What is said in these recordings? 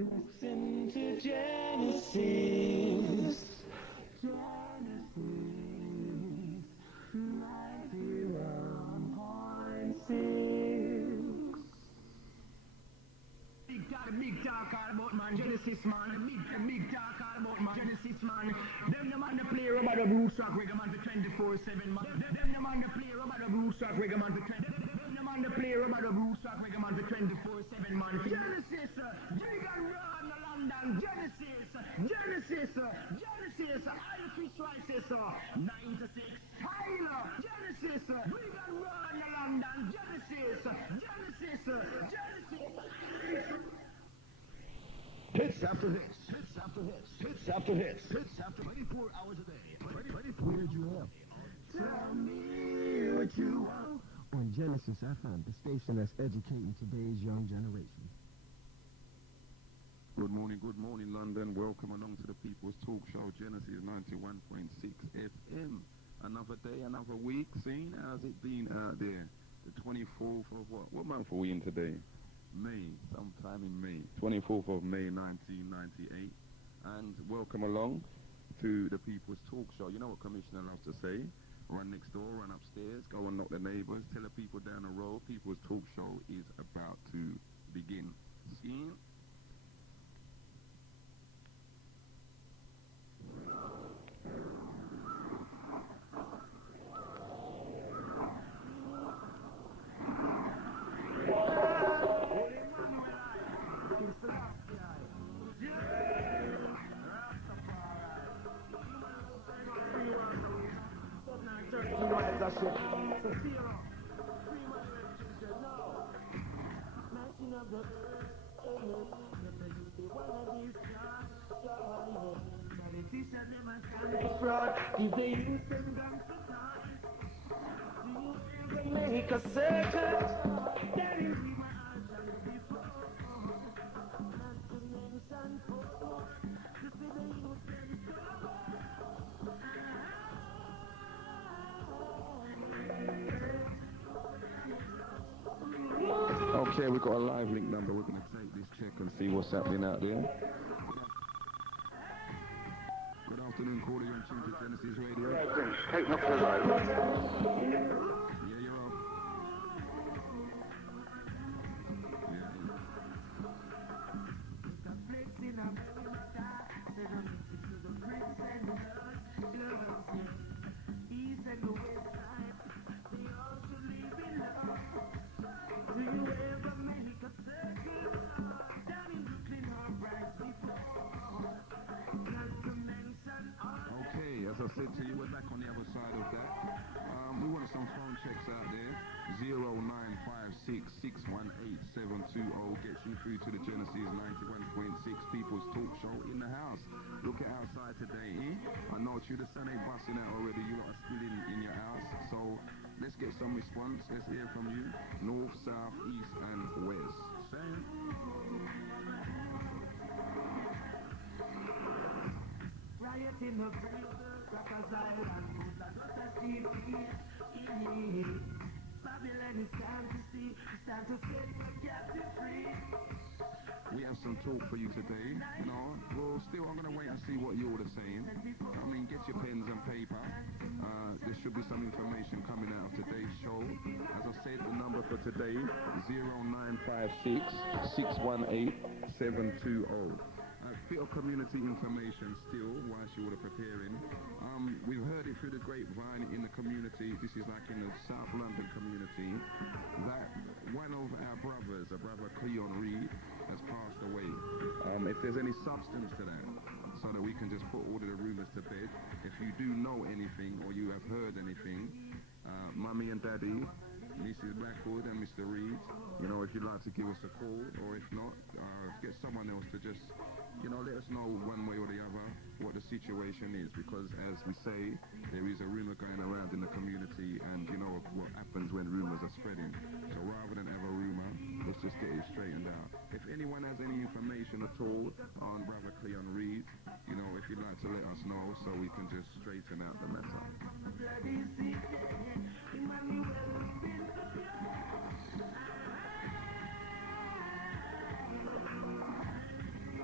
Listen to Genesis. Genesis 91.6. Big talk all about man, Genesis man, big talk all about man, Genesis man. Them the man that play rubber the blues rock reggae man for 24/7 man. Them the man that play rubber the blues rock reggae man for 20. Them the man that play rubber the blues rock reggae man for 24/7 man. Genesis, Jigan Run London, Genesis, I'll fish rices, 9 to 6. Tyler, Genesis, Jigan Run London, Genesis. Hits after hits, hits after hits, hits after hits, hits after 24 hours a day. 24 Where'd you have? Tell me what you want. On Genesis FM, the station that's educating today's young generation. Good morning, London. Welcome along to the People's Talk Show, Genesis 91.6 FM. Another day, another week. Seen? How's it been out there? The 24th of what? What month are we in today? May, sometime in May. 24th of May, 1998. And welcome along to the People's Talk Show. You know what Commissioner loves to say? Run next door, run upstairs, go and knock the neighbours, tell the people down the road, People's Talk Show is about to begin. Seen? If they use them guns for time, do you ever make a circle? That is in my eyes and before. Not to mention for to see the youth them Okay, we've got a live link number. We're going to take this check and see what's happening out there. Good afternoon, caller. You're on tune to Genesis Radio. Take up the road. Yeah, you're on. Do you ever make a circle down in Brooklyn or Bryce before? Not to mention all. Okay, as I said to you, we're back on the other side of that. We want some phone checks out there. 0956-618-720 gets you through to the Genesis 91.6 People's Talk Show in the house. Look at outside today, eh? I know it's you, the sun ain't busting out already. You lot are still in your house. So let's get some response. Let's hear from you. North, south, east, and west. Same. Riot in the builder, Rockers Island, Babylon is time to see, it's time to set the captive free. We have some talk for you today. No, well, still, I'm going to wait and see what you're saying. I mean, get your pens and paper. There should be some information coming out of today's show. As I said, the number for today, 0956-618-720. A bit of community information still whilst you were preparing. We've heard it through the grapevine in the community. This is like in the South London community, that one of our brothers, a brother Cleon Reed, has passed away. If there's any substance to that, so that we can just put all of the rumours to bed. If you do know anything or you have heard anything, Mummy and Daddy, Mrs. Blackwood and Mr. Reed, you know, if you'd like to give us a call, or if not, get someone else to just, you know, let us know one way or the other what the situation is, because as we say, there is a rumour going around in the community, and you know what happens when rumours are spreading. So rather than have a rumour, let's just get it straightened out. If anyone has any information at all on Brother Cleon Reed, you know, if you'd like to let us know so we can just straighten out the matter.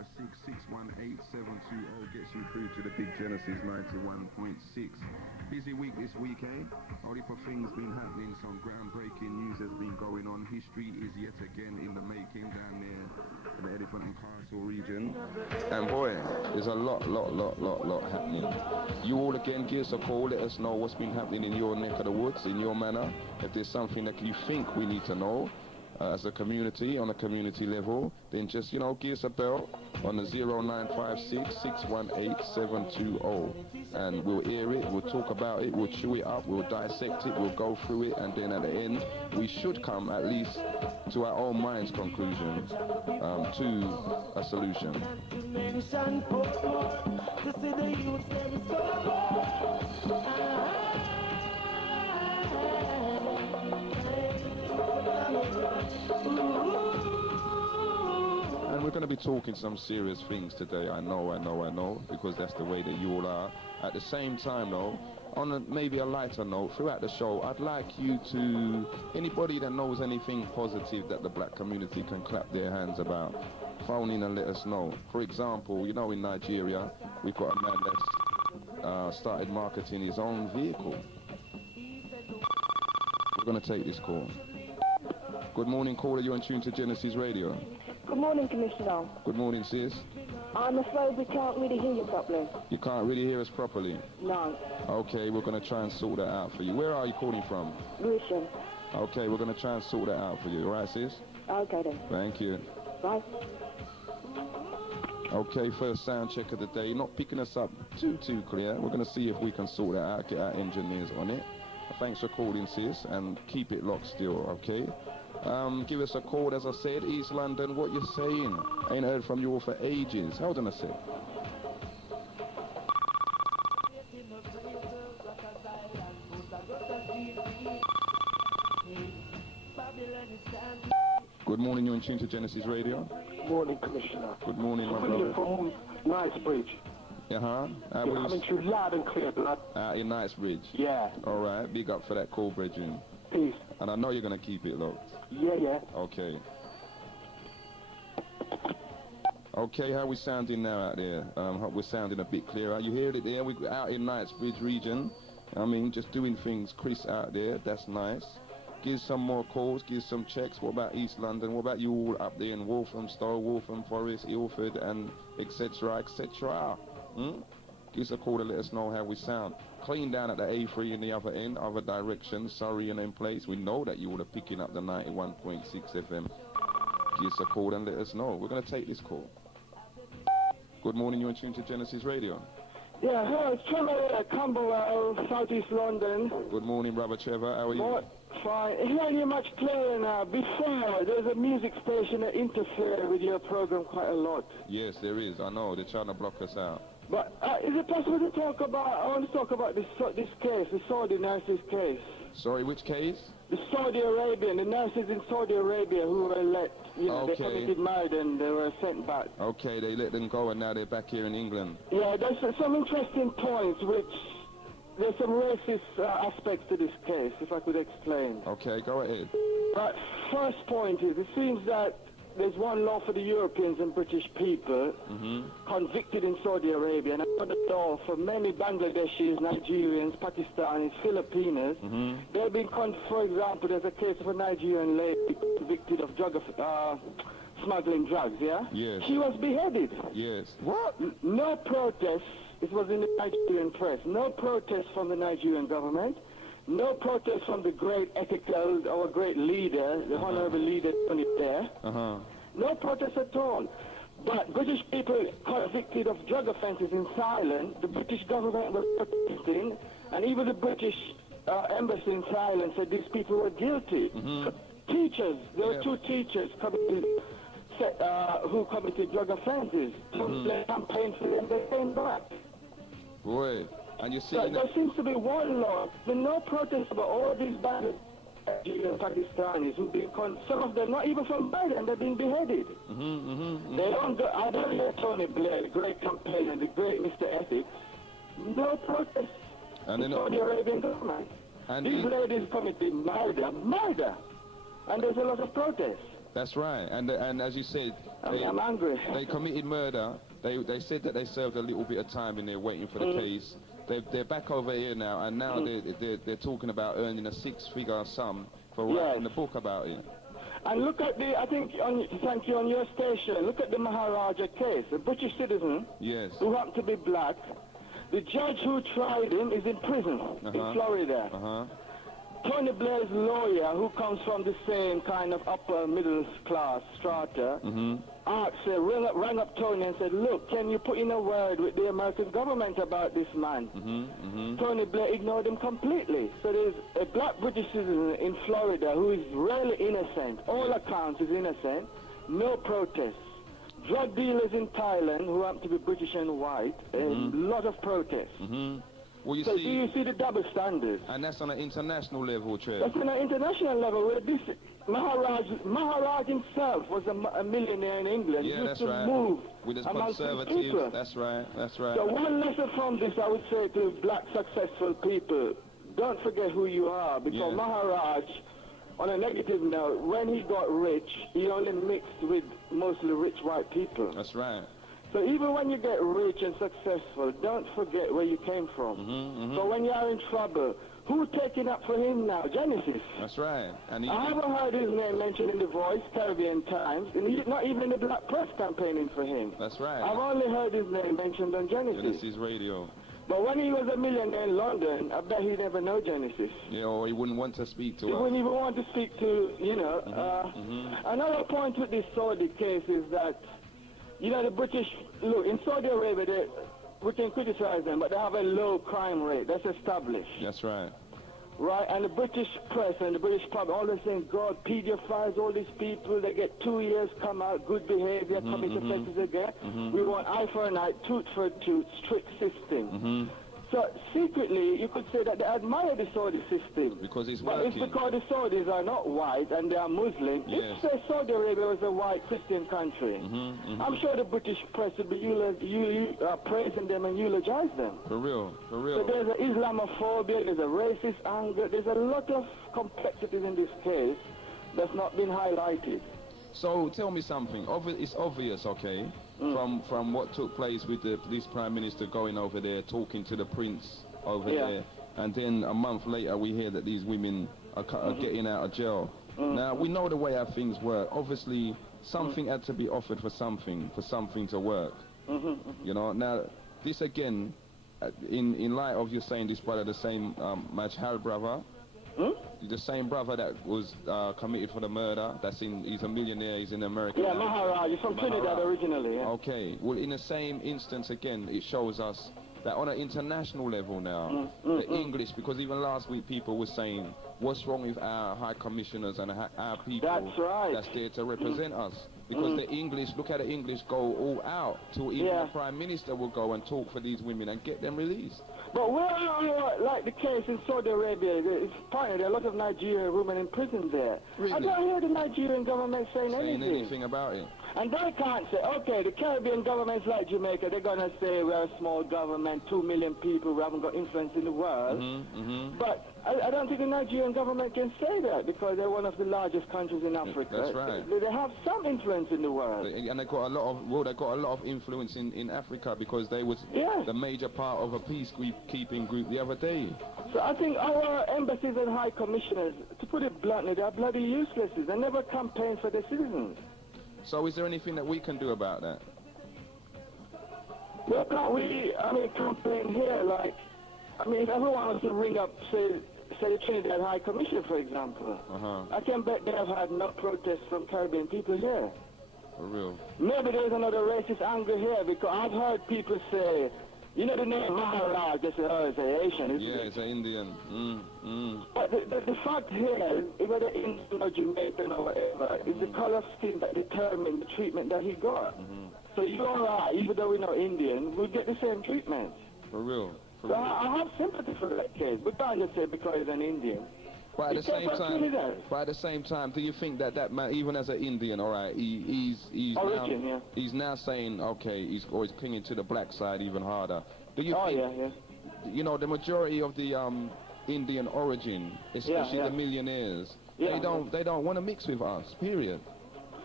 gets you through to the Big Genesis 91.6. Busy week this week, eh? A heap of things been happening, some groundbreaking news has been going on. History is yet again in the making down there in the Elephant and Castle region. And boy, there's a lot happening. You all again, give us a call, let us know what's been happening in your neck of the woods, in your manor. If there's something that you think we need to know as a community, on a community level, then just, give us a bell on the 0956 618 720, and we'll hear it, we'll talk about it, we'll chew it up, we'll dissect it, we'll go through it, and then at the end we should come at least to our own mind's conclusion, to a solution. And we're going to be talking some serious things today. I know, because that's the way that you all are. At the same time, though, on maybe a lighter note, throughout the show, I'd like you to, anybody that knows anything positive that the black community can clap their hands about, phone in and let us know. For example, in Nigeria, we've got a man that's started marketing his own vehicle. We're going to take this call. Good morning, caller. You're in tune to Genesis Radio. Good morning, Commissioner. Good morning, sis. I'm afraid we can't really hear you properly. You can't really hear us properly? No. Okay, we're going to try and sort that out for you. Where are you calling from? Lewisham. Okay, we're going to try and sort that out for you. All right, sis? Okay, then. Thank you. Bye. Okay, first sound check of the day. Not picking us up too clear. We're going to see if we can sort that out, get our engineers on it. Thanks for calling, sis, and keep it locked still, okay? Give us a call, as I said. East London, what you saying? Ain't heard from you all for ages. Hold on a sec. Good morning, you're in tune to Genesis Radio. Morning, Commissioner. Good morning, my I'm brother. from Knightsbridge. Uh-huh. You're coming through loud and clear, blood. Out in Knightsbridge. Yeah. All right, big up for that call, brethren. Peace. And I know you're going to keep it locked. Yeah. Okay. Okay, how we sounding now out there? We're sounding a bit clearer. You heard it there? We're out in Knightsbridge region. I mean, just doing things. Chris out there, that's nice. Give some more calls, give some checks. What about East London? What about you all up there in Walthamstow, Waltham Forest, Ilford, and etc. Give us a call to let us know how we sound. Clean down at the A3 in the other end, other direction, Surrey and in place. We know that you all are picking up the 91.6 FM. Give us a call and let us know. We're going to take this call. Good morning, you're in tune to Genesis Radio. Yeah, hello, it's Trevor at Camberwell, Southeast London. Good morning, brother Trevor. How are you? Fine. It's not really much clearer now. Before, there's a music station that interfered with your program quite a lot. Yes, there is. I know. They're trying to block us out. But is it possible to talk about, I want to talk about this case, the Saudi nurses case. Sorry, which case? The the nurses in Saudi Arabia who were let, they committed murder and they were sent back. Okay, they let them go and now they're back here in England. Yeah, there's some interesting points which, there's some racist aspects to this case, if I could explain. Okay, go ahead. Right, first point is, it seems that there's one law for the Europeans and British people convicted in Saudi Arabia, and another law for many Bangladeshis, Nigerians, Pakistanis, Filipinos. They've been, for example, there's a case of a Nigerian lady convicted of smuggling drugs, yeah? Yes. She was beheaded. Yes. What? No protest. It was in the Nigerian press. No protest from the Nigerian government. No protest from the great ethical, our great leader, the honorable leader, Tony Blair. No protest at all. But British people convicted of drug offences in silence, the British government was protesting, and even the British embassy in silence said these people were guilty. Teachers, there were two teachers who committed drug offences. They campaigned for them, they came back. Boy. And you see, there seems to be one law. There's no protest about all these bad Nigerian Pakistanis who some of them not even from Biden, they're being beheaded. They don't go. I don't hear Tony Blair, the great campaigner, the great Mr. Ethics. No protest. And in Saudi Arabian government. And these ladies committed murder, and there's a lot of protest. That's right. And as you said, I'm angry. they committed murder. They said that they served a little bit of time in there waiting for the case. They're back over here now, and now they're talking about earning a six-figure sum for writing the book about it. And look at the, I think, thank you, on your station, look at the Maharaja case, a British citizen who happened to be black. The judge who tried him is in prison in Florida. Tony Blair's lawyer, who comes from the same kind of upper middle class strata, rang up Tony and said, look, can you put in a word with the American government about this man? Tony Blair ignored him completely. So there's a black British citizen in Florida who is really innocent. All accounts is innocent. No protests. Drug dealers in Thailand who happen to be British and white, a lot of protests. Well, so do you see the double standards? And that's on an international level, Trev. That's on an international level. Where this Maharaj himself was a millionaire in England. Yeah, used to move with his amongst conservatives. people. That's right. So one lesson from this, I would say to black successful people, don't forget who you are, because Maharaj, on a negative note, when he got rich, he only mixed with mostly rich white people. That's right. So even when you get rich and successful, don't forget where you came from. So when you are in trouble, who's taking up for him now? Genesis. That's right. And I haven't heard his name mentioned in the Voice, Caribbean Times, and he's not even in the black press campaigning for him. That's right. I've only heard his name mentioned on Genesis. Genesis Radio. But when he was a millionaire in London, I bet he never know Genesis. Yeah, or he wouldn't want to speak to us. He wouldn't even want to speak to, you know. Another point with this Saudi case is that, you know, the British, look, in Saudi Arabia, we can criticize them, but they have a low crime rate. That's established. That's right. Right, and the British press and the British public always saying, God, pedophiles, all these people, they get 2 years, come out, good behavior, come into places again. We want eye for an eye, tooth for a tooth, strict system. So secretly, you could say that they admire the Saudi system. Because it's but working. it's because the Saudis are not white and they are Muslim. Yes. If say Saudi Arabia was a white Christian country, I'm sure the British press would be praising them and eulogize them. For real. So there's an Islamophobia, there's a racist anger, there's a lot of complexities in this case that's not been highlighted. So tell me something. It's obvious, okay, from what took place with this Prime Minister going over there, talking to the Prince over there, and then a month later we hear that these women are getting out of jail. Now, we know the way how things work. Obviously, something had to be offered for something to work. You know, now, this again, in light of you saying this brother, the same Majhal brother, the same brother that was committed for the murder, he's a millionaire, he's in America. Yeah, Maharaj, he's from Trinidad originally. Yeah. Okay, well, in the same instance again, it shows us that on an international level now, the English, because even last week people were saying, what's wrong with our high commissioners and our people that's there to represent us? Because the English, look how the English go all out to even the Prime Minister will go and talk for these women and get them released. But where are, like the case in Saudi Arabia, it's funny, there are a lot of Nigerian women in prison there. Really? I don't hear the Nigerian government saying anything about it. And they can't say, okay, the Caribbean governments like Jamaica, they're going to say we're a small government, 2 million people, we haven't got influence in the world. But I don't think the Nigerian government can say that because they're one of the largest countries in Africa. That's right. They have some influence in the world. And they got a lot of influence in Africa because they was the major part of a peacekeeping group the other day. So I think our embassies and high commissioners, to put it bluntly, they're bloody useless. They never campaign for their citizens. So is there anything that we can do about that? Well, can't we, campaign here, like, if everyone was to ring up, say the Trinidad High Commission, for example, I can bet they have had no protests from Caribbean people here. For real? Maybe there's another racist anger here, because I've heard people say, you know the name Maharaj, they say, oh, it's an Asian, isn't it? It's an Indian. But the fact here, whether Indian or Jamaican or whatever, is the color of skin that determines the treatment that he got. So you or I, even though we're not Indian, we'll get the same treatment. For real? So I have sympathy for that case, but can't just say because he's an Indian. But at the same time, do you think that man, even as an Indian, all right, he's now saying, okay, he's always clinging to the black side even harder. Do you think, you know, the majority of the Indian origin, especially the millionaires, they don't want to mix with us, period.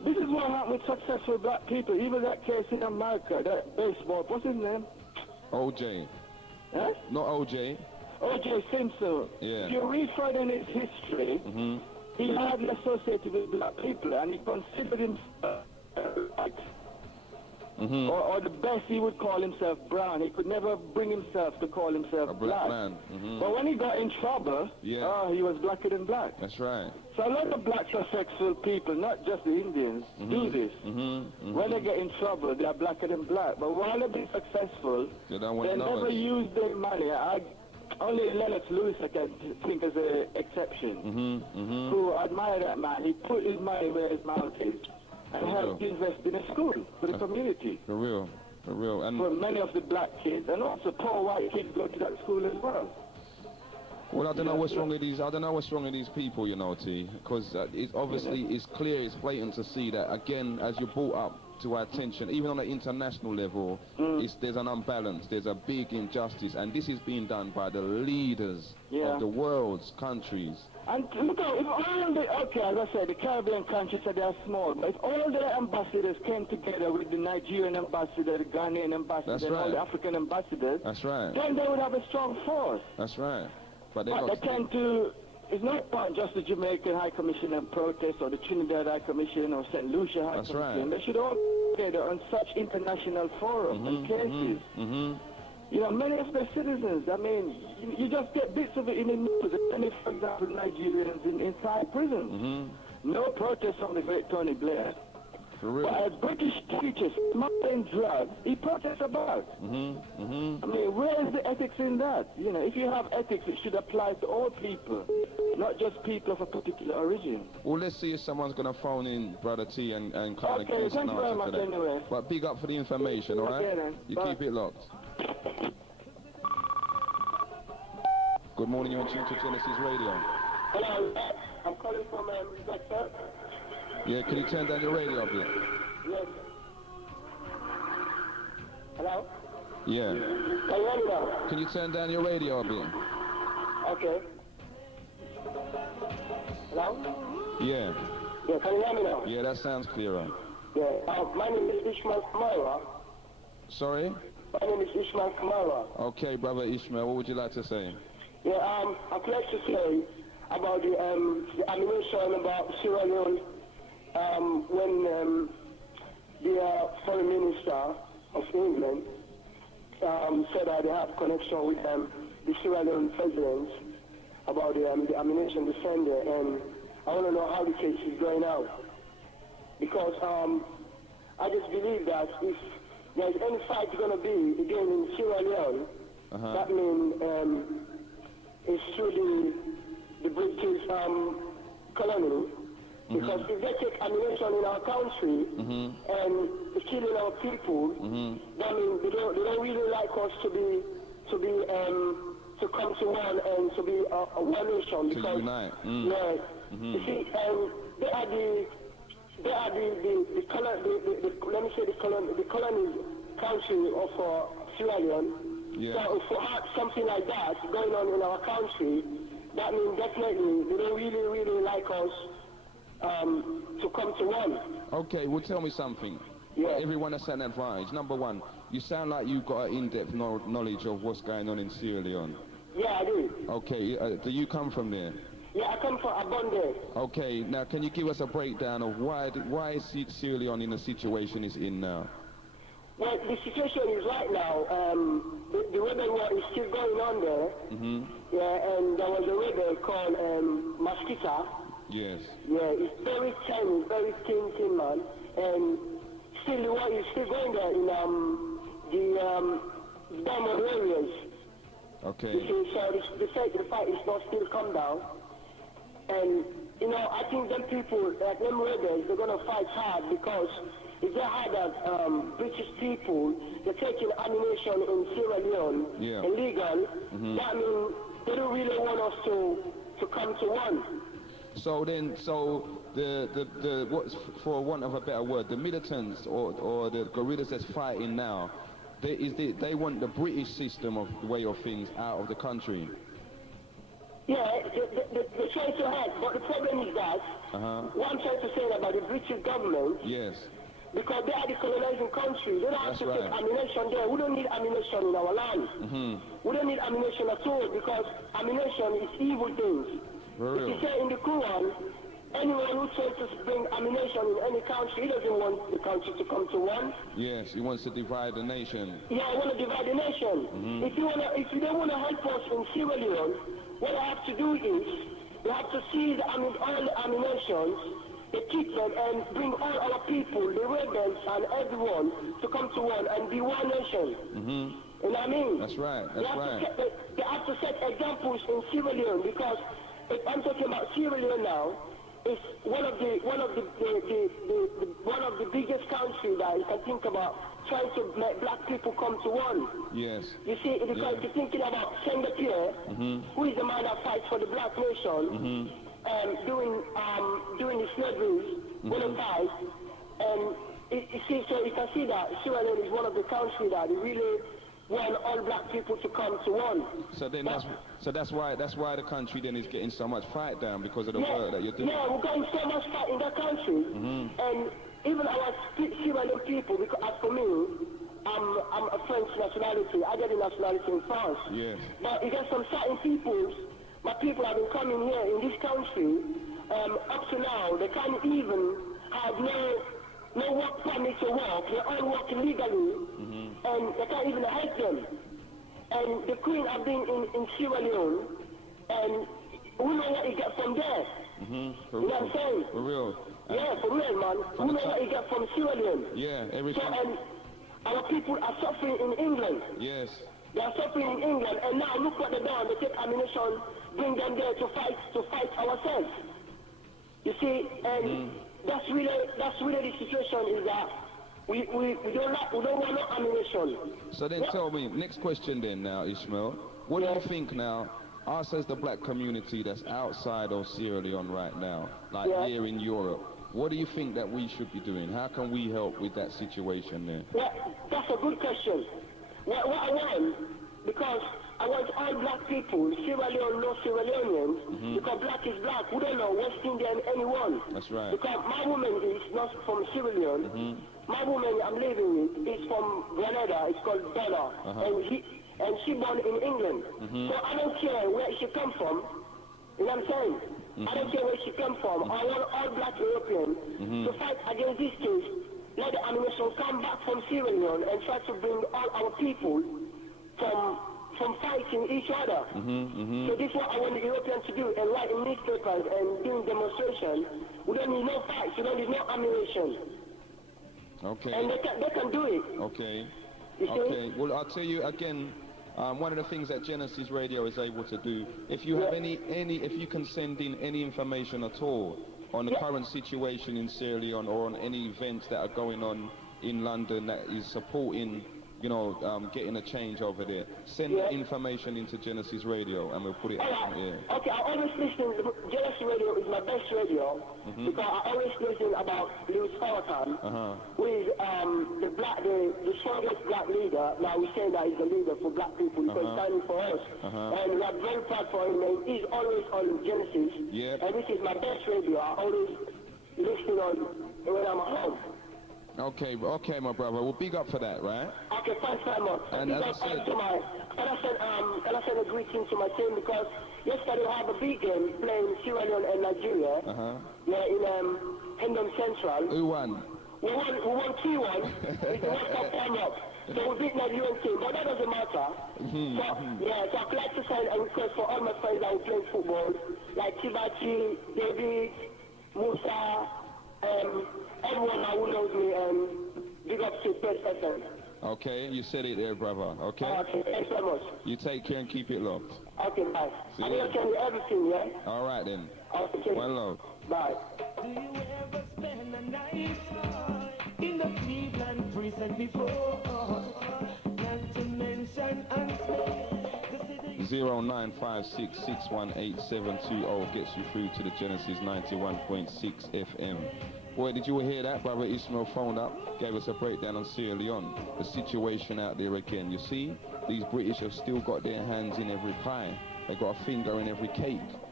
This is what happened with successful black people. Even that case in America, that baseball, what's his name? OJ. Huh? Not OJ. O.J. Simpson. Yeah. If you read further in his history, he hardly associated with black people, and he considered himself white. Or the best, he would call himself brown. He could never bring himself to call himself A black man. But when he got in trouble, he was blacker than black. That's right. So a lot of black successful people, not just the Indians, do this. When they get in trouble, they are blacker than black. But while they be successful, They don't want they never knowledge. use their money. Only Lennox Lewis I can think as an exception, who admire that man. He put his money where his mouth is and helped invest in a school for the community. For real. For real. And For many of the black kids, and also poor white kids go to that school as well. well, I don't know what's wrong with these. I don't know what's wrong with these people, you know, T. Because it's obviously it's clear, it's blatant to see that again, as you brought up to our attention, even on an international level, there's an unbalance. There's a big injustice, and this is being done by the leaders of the world's countries. And look out, if all the, okay, as I said, the Caribbean countries said they are small, but if all the ambassadors came together with the Nigerian ambassador, the Ghanaian ambassador, That's and all right. the African ambassadors, That's right. then they would have a strong force. That's right. But they But got they tend to, it's not just the Jamaican High Commission and protest, or the Trinidad High Commission, or St. Lucia High That's Commission. right. They should all be together on such international forums and cases. You know, many of the citizens, I mean, you just get bits of it in the news. And if, for example, Nigerians inside prisons. No protest from the great Tony Blair. for real. But as British teachers smuggling drugs, he protests about. I mean, where is the ethics in that? You know, if you have ethics, it should apply to all people, not just people of a particular origin. Well, let's see if someone's going to phone in, Brother T, and kind of Okay, give us an thank you very answer much to that. anyway. But big up for the information, all right? Okay, then. You Bye. keep it locked. Good morning, you're on tune to Genesis Radio. Hello, I'm calling from Vector. Yeah, can you turn down your radio a bit? Yes. Hello? Yeah. Can you hear me now? Can you turn down your radio a bit? Okay. Hello? Yeah. Yeah, can you hear me now? Yeah, that sounds clearer. Yeah, my name is Ishmael Kamara. Sorry? My name is Ishmael Kamara. Okay, Brother Ishmael, what would you like to say? Yeah, I'd like to say about the animation about Sierra Leone when the foreign minister of England said that they have connection with the Sierra Leone president about the ammunition defender, and I want to know how the case is going out, because I just believe that if there's any fight going to be again in Sierra Leone, that means it's through the British colony, because if they take ammunition in our country and killing our people, that means they don't really like us to come to one and to be a one nation, because To unite. you see, they are the colony country of Sierra Leone. Yeah. So if we have something like that going on in our country, that means definitely they don't really like us to come to one. Okay, well, tell me something. Yeah. Everyone has an advantage. Number one, you sound like you've got an in-depth knowledge of what's going on in Sierra Leone. Yeah, I do. Okay, do you come from there? Yeah, I come from Abonde. Okay, now can you give us a breakdown of why is Sierra Leone in the situation it's in now? Well, the situation is right now, the rebel war is still going on there. Yeah, and there was a rebel called Mosquita. Yes. Yeah, it's very tiny, very thin man, and still the war is still going there in the diamond areas. Okay. You see, so the fight is not still come down, and you know, I think them people, like them rebels, they're gonna fight hard, because if they had British people, they're taking ammunition in Sierra Leone illegal, that means they don't really want us to come to one. So the what's, for want of a better word, the militants or the guerrillas that's fighting now, they want the British system of the way of things out of the country. Yeah, they they're trying to help, but the problem is that, what I'm trying to say about the British government, Yes. because they are the colonizing country, they don't have That's to take right. ammunition there. We don't need ammunition in our land. We don't need ammunition at all, because ammunition is evil things. For If you real. say in the Quran, anyone who tries to bring ammunition in any country, he doesn't want the country to come to one. Yes, he wants to divide the nation. Yeah, I want to divide the nation. If you don't want to help us in Sierra Leone, what I have to do is, you have to seize all the ammunition, the treatment, and bring all our people, the rebels and everyone, to come to one and be one nation. You know what I mean? That's right, They that's have right. they have to set examples in Sierra Leone, because if I'm talking about Sierra Leone now, it's one of the biggest countries that you can think about trying to make black people come to one. Yes. You see, because you're thinking about Senga Pierre, who is the man that fights for the black nation, during the slavery, genocide, and you see, so you can see that Sierra Leone is one of the countries that really want all black people to come to one. So then that's why the country then is getting so much fight down, because of the work that you're doing. Yeah, we're getting so much fight in that country, and even our Sierra Leone people, because as for me, I'm a French nationality. I get the nationality in France. Yes. But you get some certain peoples, my people have been coming here in this country, up to now, they can't even have no work permit to work. They all work legally, and they can't even help them. And the Queen have been in Sierra Leone, and we know what you get from there. For You know what I'm real. saying? For real. Yeah, for real, man. From We the know what you get from Sierra Leone. Yeah, So, everything. and our people are suffering in England. Yes. They are suffering in England, and now look what they've done. They take ammunition, bring them there to fight ourselves. You see, and that's really the situation, is that we don't want no ammunition. So then tell me, next question then now, Ishmael. What do you think now, us as the black community that's outside of Sierra Leone right now, like here in Europe, what do you think that we should be doing? How can we help with that situation there? Well, that's a good question. What I want, because I want all black people, Sierra Leone, no Sierra Leoneans, because black is black. We don't know West Indian anyone. That's right. Because my woman is not from Sierra Leone. My woman I'm living with is from Grenada. It's called Donna, and she born in England. So I don't care where she come from. You know what I'm saying? I don't care where she come from. I want all black Europeans to fight against this case. Let the ammunition come back from Sierra Leone and try to bring all our people from fighting each other. So this is what I want the Europeans to do, and write in newspapers and doing demonstrations. We don't need no fights. We don't need no ammunition. Okay. And they can do it. Okay. You see? Okay. Well, I'll tell you again. One of the things that Genesis Radio is able to do, if you have if you can send in any information at all on the current situation in Sierra Leone, or on any events that are going on in London that is supporting, you know, getting a change over there, send the information into Genesis Radio and we'll put it out here. Okay, I always listen. Genesis Radio is my best radio, because I always listen about Louis Farrakhan, who is the strongest black leader. Now we say that he's the leader for black people, because he's standing for us, and we are very proud for him. And he's always on Genesis, and this is my best radio. I always listen on when I'm at home. Okay, my brother. Well, big up for that, right? Okay, thanks very much. And as I said, Can I send a greeting to my team, because yesterday we have a big game playing Sierra Leone and Nigeria. In Hendon Central. Who won? We won 3-1. It's the World Cup time up. So we beat Nigerian team, but that doesn't matter. So I'd like to send a request for all my friends that will play football, like Tibachi, David, Musa, everyone who knows me, big up to Press FM. Okay, you said it there, brother. Okay? Okay, thanks very much. You take care and keep it locked. Okay, bye. See I'm you. going to tell you everything, yeah? All right, then. Okay. One love. Bye. Do you ever spend a night in the Cleveland prison before? Not to mention the city. 0956618720 gets you through to the Genesis 91.6 FM. Boy, did you hear that? Brother Ismail phoned up, gave us a breakdown on Sierra Leone, the situation out there again. You see, these British have still got their hands in every pie. They've got a finger in every cake.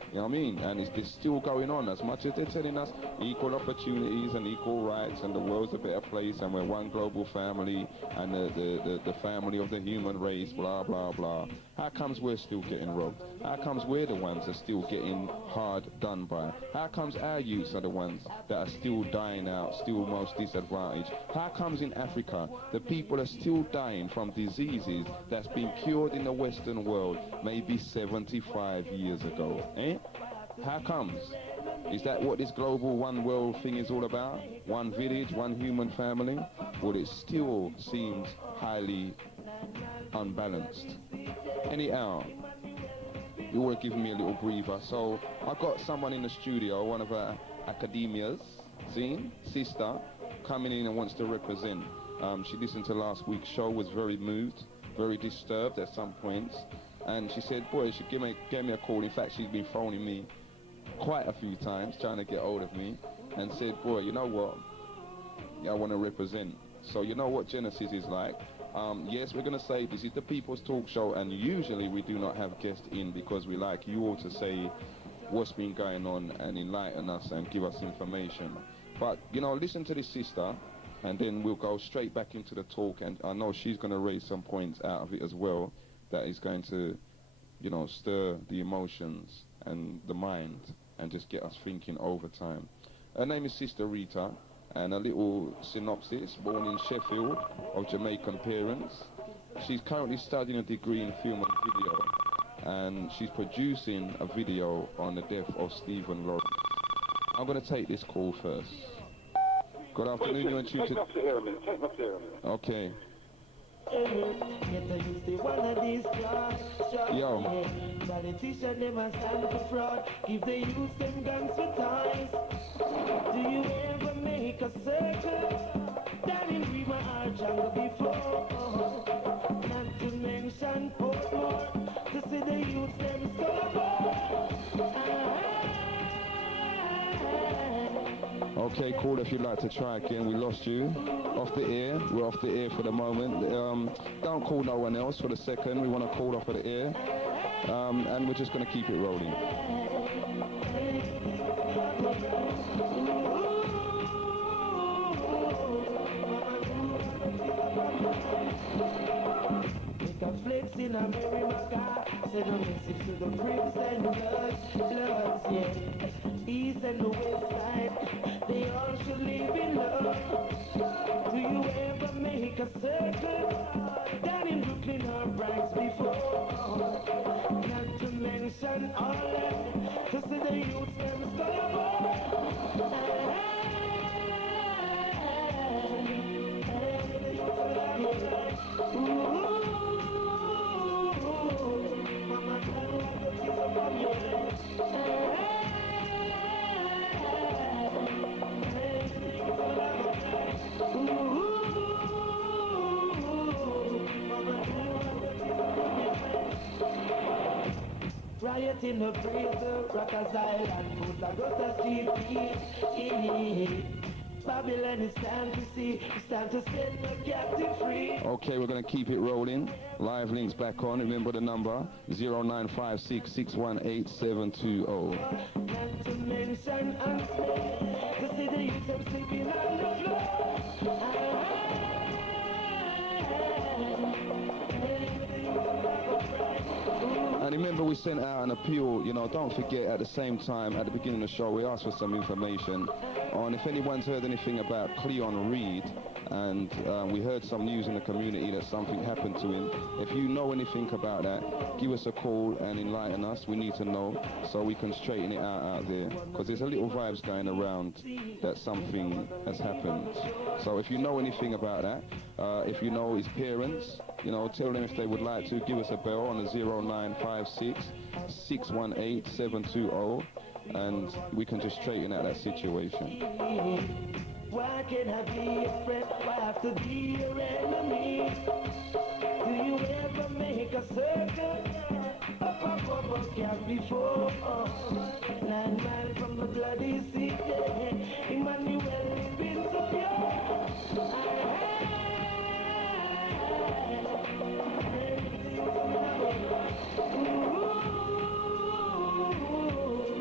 You know what I mean? And it's still going on. As much as they're telling us equal opportunities and equal rights and the world's a better place and we're one global family and the family of the human race, blah, blah, blah. How comes we're still getting robbed? How comes we're the ones that are still getting hard done by? How comes our youths are the ones that are still dying out, still most disadvantaged? How comes in Africa the people are still dying from diseases that's been cured in the Western world maybe 75 years ago? Eh? How comes? Is that what this global one world thing is all about? One village, one human family? Well, it still seems highly unbalanced. Anyhow, you were giving me a little breather. So I got someone in the studio, one of our academias, seen, sister, coming in and wants to represent. She listened to last week's show, was very moved, very disturbed at some points. And she said, boy, she gave me a call. In fact, she's been phoning me quite a few times, trying to get hold of me, and said, boy, you know what? I want to represent. So you know what Genesis is like. Yes, we're going to say this is the People's Talk Show, and usually we do not have guests in because we like you all to say what's been going on and enlighten us and give us information. But, you know, listen to this sister, and then we'll go straight back into the talk, and I know she's going to raise some points out of it as well that is going to, you know, stir the emotions and the mind and just get us thinking over time. Her name is Sister Rita, and a little synopsis: born in Sheffield of Jamaican parents. She's currently studying a degree in film and video, and she's producing a video on the death of Stephen Lawrence. I'm going to take this call first. Good afternoon, you're on tune to... Take me off the air a minute, take me off the air a minute. Okay. Yo. Politician never stand for fraud. Give the youth them guns for toys. Do you ever make a circle? Down in River our jungle before. Not to mention Portmore. To see the youth them score. Okay, cool. If you'd like to try again, we lost you. Off the air. We're off the air for the moment. Don't call no one else for the second. We want to call off of the air. And we're just going to keep it rolling. Make a flex in a Mary Maca. Send a message to the Crips and Bloods, yeah. East and the West side, they all should live in love. Do you ever make a circle? Down in Brooklyn or Bronx before. Not to mention all that, to see the youth them riot in the freezer, Rockers Island, put a gutter street. Babylon is time to see, it's time to set the captive free. Okay, we're going to keep it rolling. Live links back on. Remember the number 0956 618 720. Not to mention unsmell, to see the youth them sleeping on the floor. And remember, we sent out an appeal, you know, don't forget, at the same time, at the beginning of the show, we asked for some information on if anyone's heard anything about Cleon Reed, and we heard some news in the community that something happened to him. If you know anything about that, give us a call and enlighten us. We need to know so we can straighten it out there, because there's a little vibes going around that something has happened. So if you know anything about that, if you know his parents, you know, tell them if they would like to, give us a bell on the 0956 618 720, and we can just straighten out that situation. Why can't I be a friend? Why have to be your enemy? Do you ever make a circle? Up camp before. 9 miles from the bloody city. Emmanuel has been so pure.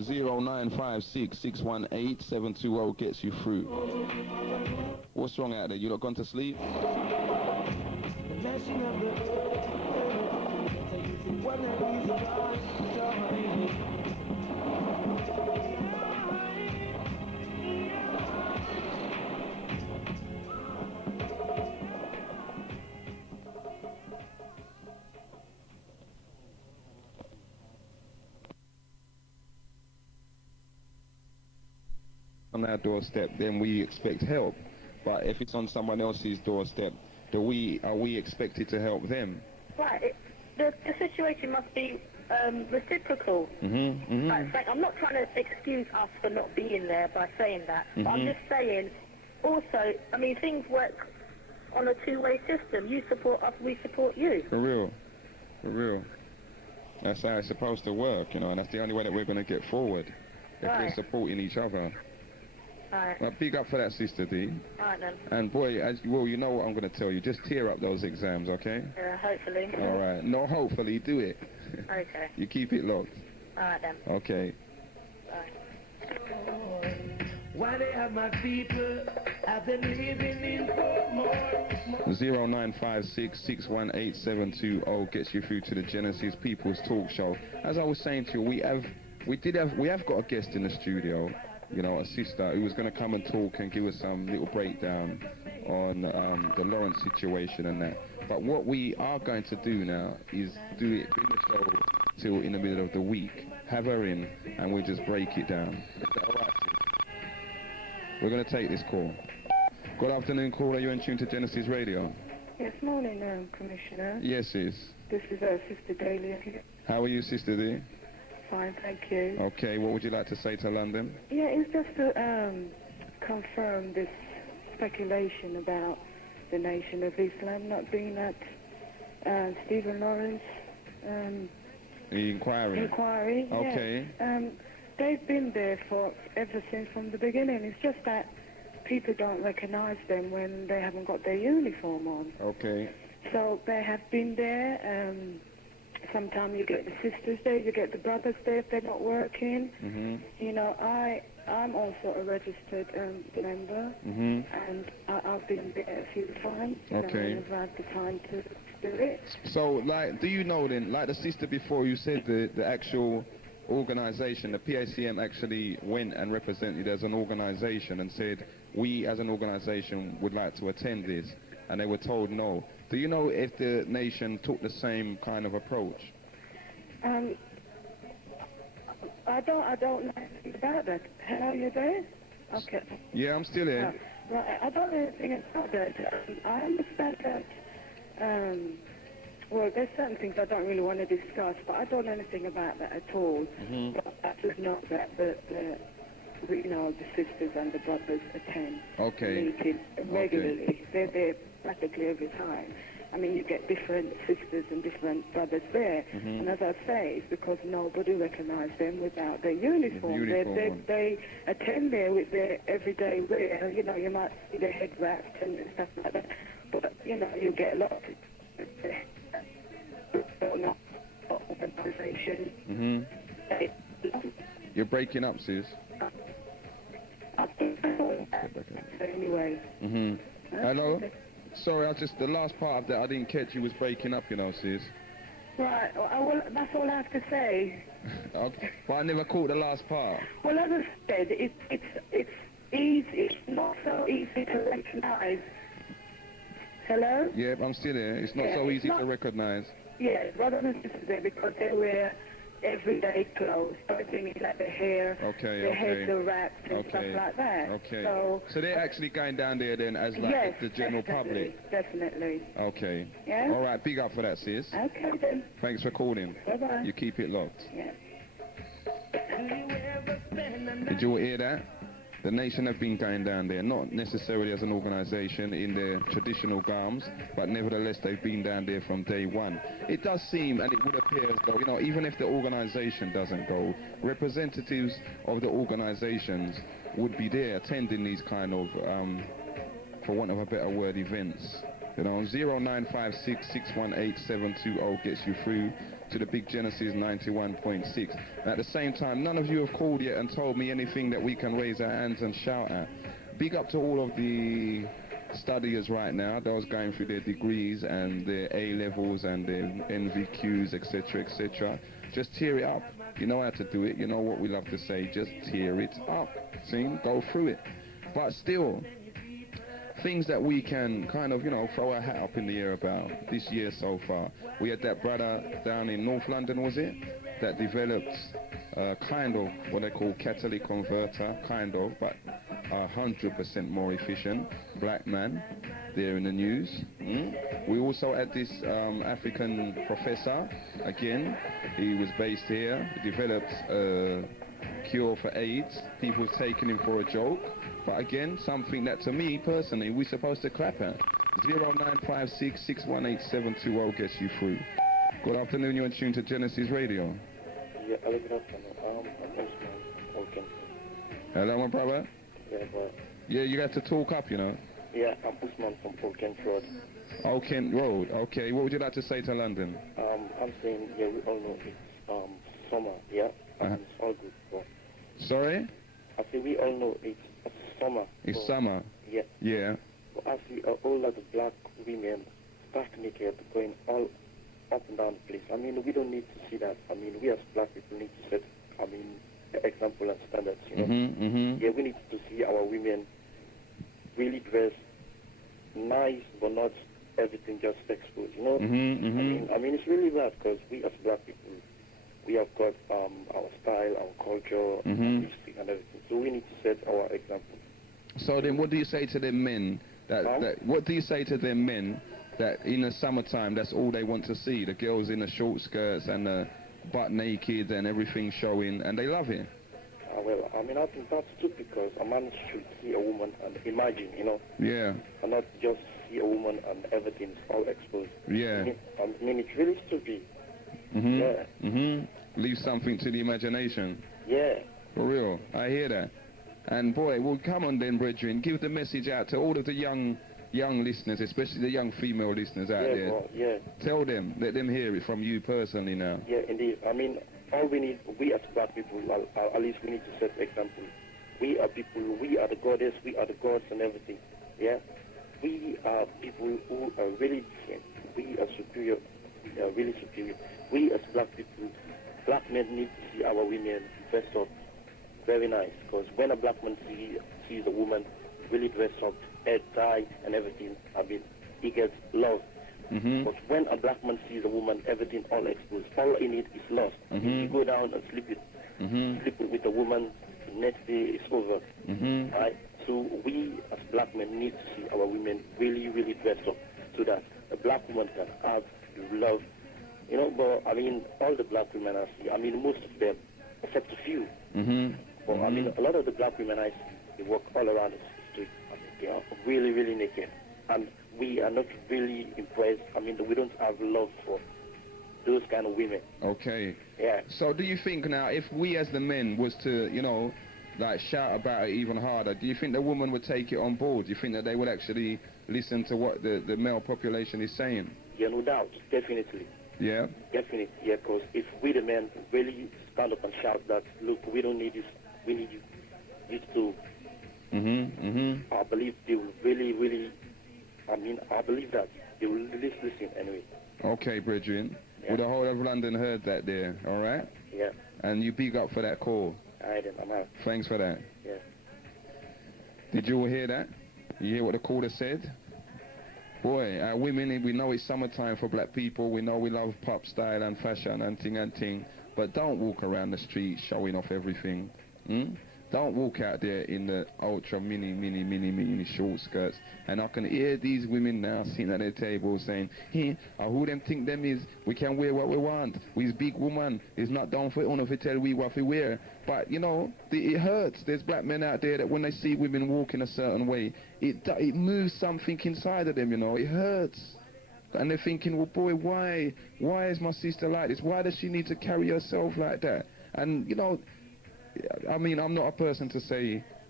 0956618 gets you through. What's wrong out there? You not gone to sleep? Messing up the so you see one of these on our doorstep, then we expect help. But if it's on someone else's doorstep, are we expected to help them? Right. The situation must be reciprocal. Like, I'm not trying to excuse us for not being there by saying that. But I'm just saying, also, I mean, things work on a two-way system. You support us, we support you. For real. For real. That's how it's supposed to work, you know, and that's the only way that we're going to get forward. If we're supporting each other. Alright. Well, big up for that, Sister D. Alright then. And boy, well, you know what I'm going to tell you. Just tear up those exams, okay? Yeah, hopefully. All right. No, hopefully, do it. Okay. You keep it locked. Alright then. Okay. Bye. why they have my people, I've been living in more. 095661872 gets you through to the Genesis People's Talk Show. As I was saying to you, we have got a guest in the studio. You know, a sister who was going to come and talk and give us some little breakdown on the Lawrence situation and that. But what we are going to do now is bring the show till in the middle of the week. Have her in and we'll just break it down. Is that all right? We're going to take this call. Good afternoon, caller. You're in tune to Genesis Radio. Yes, morning, Commissioner. Yes, sis. This is Sister Dahlia here. How are you, Sister D? Fine, thank you. Okay, what would you like to say to London? Yeah, it's just to confirm this speculation about the Nation of Islam not being at Stephen Lawrence The inquiry. Okay. Yeah. They've been there ever since from the beginning. It's just that people don't recognize them when they haven't got their uniform on. Okay. So they have been there. Sometimes you get the sisters there, you get the brothers there if they're not working. You know, I'm also a registered member, and I've been there a few times. Okay. I've had the time to do it. So, like, do you know then, like the sister before, you said the actual organization, the PACM actually went and represented as an organization and said, we as an organization would like to attend this, and they were told no. Do you know if the nation took the same kind of approach? I don't know anything about that. Hello, you there? Okay. Yeah, I'm still here. Right, I don't know anything about that. I understand that, well, there's certain things I don't really want to discuss, but I don't know anything about that at all. But I just know that the sisters and the brothers attend meetings regularly. They're there practically every time. I mean, you get different sisters and different brothers there. And as I say, it's because nobody recognizes them without their uniform. They attend there with their everyday wear. You know, you might see their head wrapped and stuff like that. But, you know, you get a lot of organization. You're breaking up, sis. Anyway. Hello? Sorry, the last part of that I didn't catch. You was breaking up, you know, sis. Right, well, that's all I have to say. Okay. But I never caught the last part. Well, as I said, it's easy. It's not so easy to recognize. Hello? Yeah, I'm still here. It's not so easy to recognize. Yeah, brothers and sisters there because they wear everyday clothes. Everything is like the hair, their heads are wrapped and stuff like that. Okay. So they're actually going down there then as like the general public? Definitely. Okay. Yeah? All right, big up for that, sis. Okay then. Thanks for calling. Bye-bye. You keep it locked. Yeah. Did you hear that? The nation have been going down there, not necessarily as an organization in their traditional garms, but nevertheless they've been down there from day one. It does seem, and it would appear as though, you know, even if the organization doesn't go, representatives of the organizations would be there attending these kind of, for want of a better word, events. You know, 0956-618-720 gets you through to the Big Genesis 91.6. At the same time, none of you have called yet and told me anything that we can raise our hands and shout at. Big up to all of the studiers right now, those going through their degrees and their A-levels and their NVQs, etc., etc. Just tear it up. You know how to do it. You know what we love to say. Just tear it up. See? Go through it. But still, things that we can kind of, you know, throw our hat up in the air about this year so far. We had that brother down in North London, was it? That developed kind of what they call catalytic converter, kind of, but 100% more efficient. Black man there in the news. We also had this African professor, again, he was based here, he developed a cure for AIDS. People taking him for a joke. But again, something that to me personally we're supposed to clap at. 0956-618-720 gets you through. Good afternoon, you're in tune to Genesis Radio. Yeah, hello, good afternoon. I'm Usman. Okay. Hello, my brother? Yeah, but... Yeah, you got to talk up, you know. Yeah, I'm Usman from Kent Road. Kent Road, okay. What would you like to say to London? I'm saying, yeah, we all know it's summer, yeah? It's all good, but... Sorry? I say we all know it's summer. It's so, summer? Yeah. Yeah. But I see all of the black women start naked going all up and down the place. I mean, we don't need to see that. I mean, we as black people need to set, I mean, the example and standards, you know? Yeah, we need to see our women really dressed nice, but not everything just exposed, you know? I mean, it's really bad because we as black people, we have got our style, our culture, history and everything. So we need to set our example. So then what do you say to them men what do you say to them men that in the summertime that's all they want to see? The girls in the short skirts and the butt naked and everything showing, and they love it. Well, I mean, I think that's true because a man should see a woman and imagine, you know? Yeah. And not just see a woman and everything's all exposed. Yeah. I mean, it's really stupid. Yeah. Leave something to the imagination. Yeah. For real, I hear that. And boy, well, come on then, brethren, give the message out to all of the young listeners, especially the young female listeners out there. Well, yeah. Tell them, let them hear it from you personally now. Yeah, indeed. I mean, all we need, we as black people, at least we need to set example. We are people, we are the goddess, we are the gods and everything. Yeah? We are people who are really different. We are superior. We are really superior. We as black people, black men need to see our women dressed up very nice, because when a black man sees a woman really dressed up, head tie and everything, I mean, he gets love. But when a black man sees a woman, everything all exposed, all in it is lost. If you go down and sleep with a woman, the next day it's over. Right? So we as black men need to see our women really, really dressed up, so that a black woman can have love. You know, but I mean, all the black women I see, I mean, most of them, except a few. But I mean, a lot of the black women I see, they walk all around the street. I mean, they are really, really naked. And we are not really impressed. I mean, we don't have love for those kind of women. Okay. Yeah. So do you think now, if we as the men was to, you know, like shout about it even harder, do you think the woman would take it on board? Do you think that they would actually listen to what the male population is saying? Yeah, no doubt. Definitely. Yeah? Definitely, yeah, because if we the men really stand up and shout that, look, we don't need this, we need you to, I believe they will really, really, I mean, I believe that they will listen anyway. Okay, brethren. Yeah. Well, the whole of London heard that there, all right? Yeah. And you big up for that call. All right, then, I'm out. Thanks for that. Yeah. Did you all hear that? You hear what the caller said? Boy, our women, we know it's summertime for black people. We know we love pop style and fashion and ting. But don't walk around the street showing off everything. Don't walk out there in the ultra mini short skirts. And I can hear these women now sitting at their table saying, hey, who them think them is? We can wear what we want. We's big woman. It's not down for honor to tell we what we wear. But, you know, it hurts. There's black men out there that when they see women walking a certain way, it moves something inside of them, you know. It hurts. And they're thinking, well, boy, why is my sister like this? Why does she need to carry herself like that? And, you know, I mean, I'm not a person to say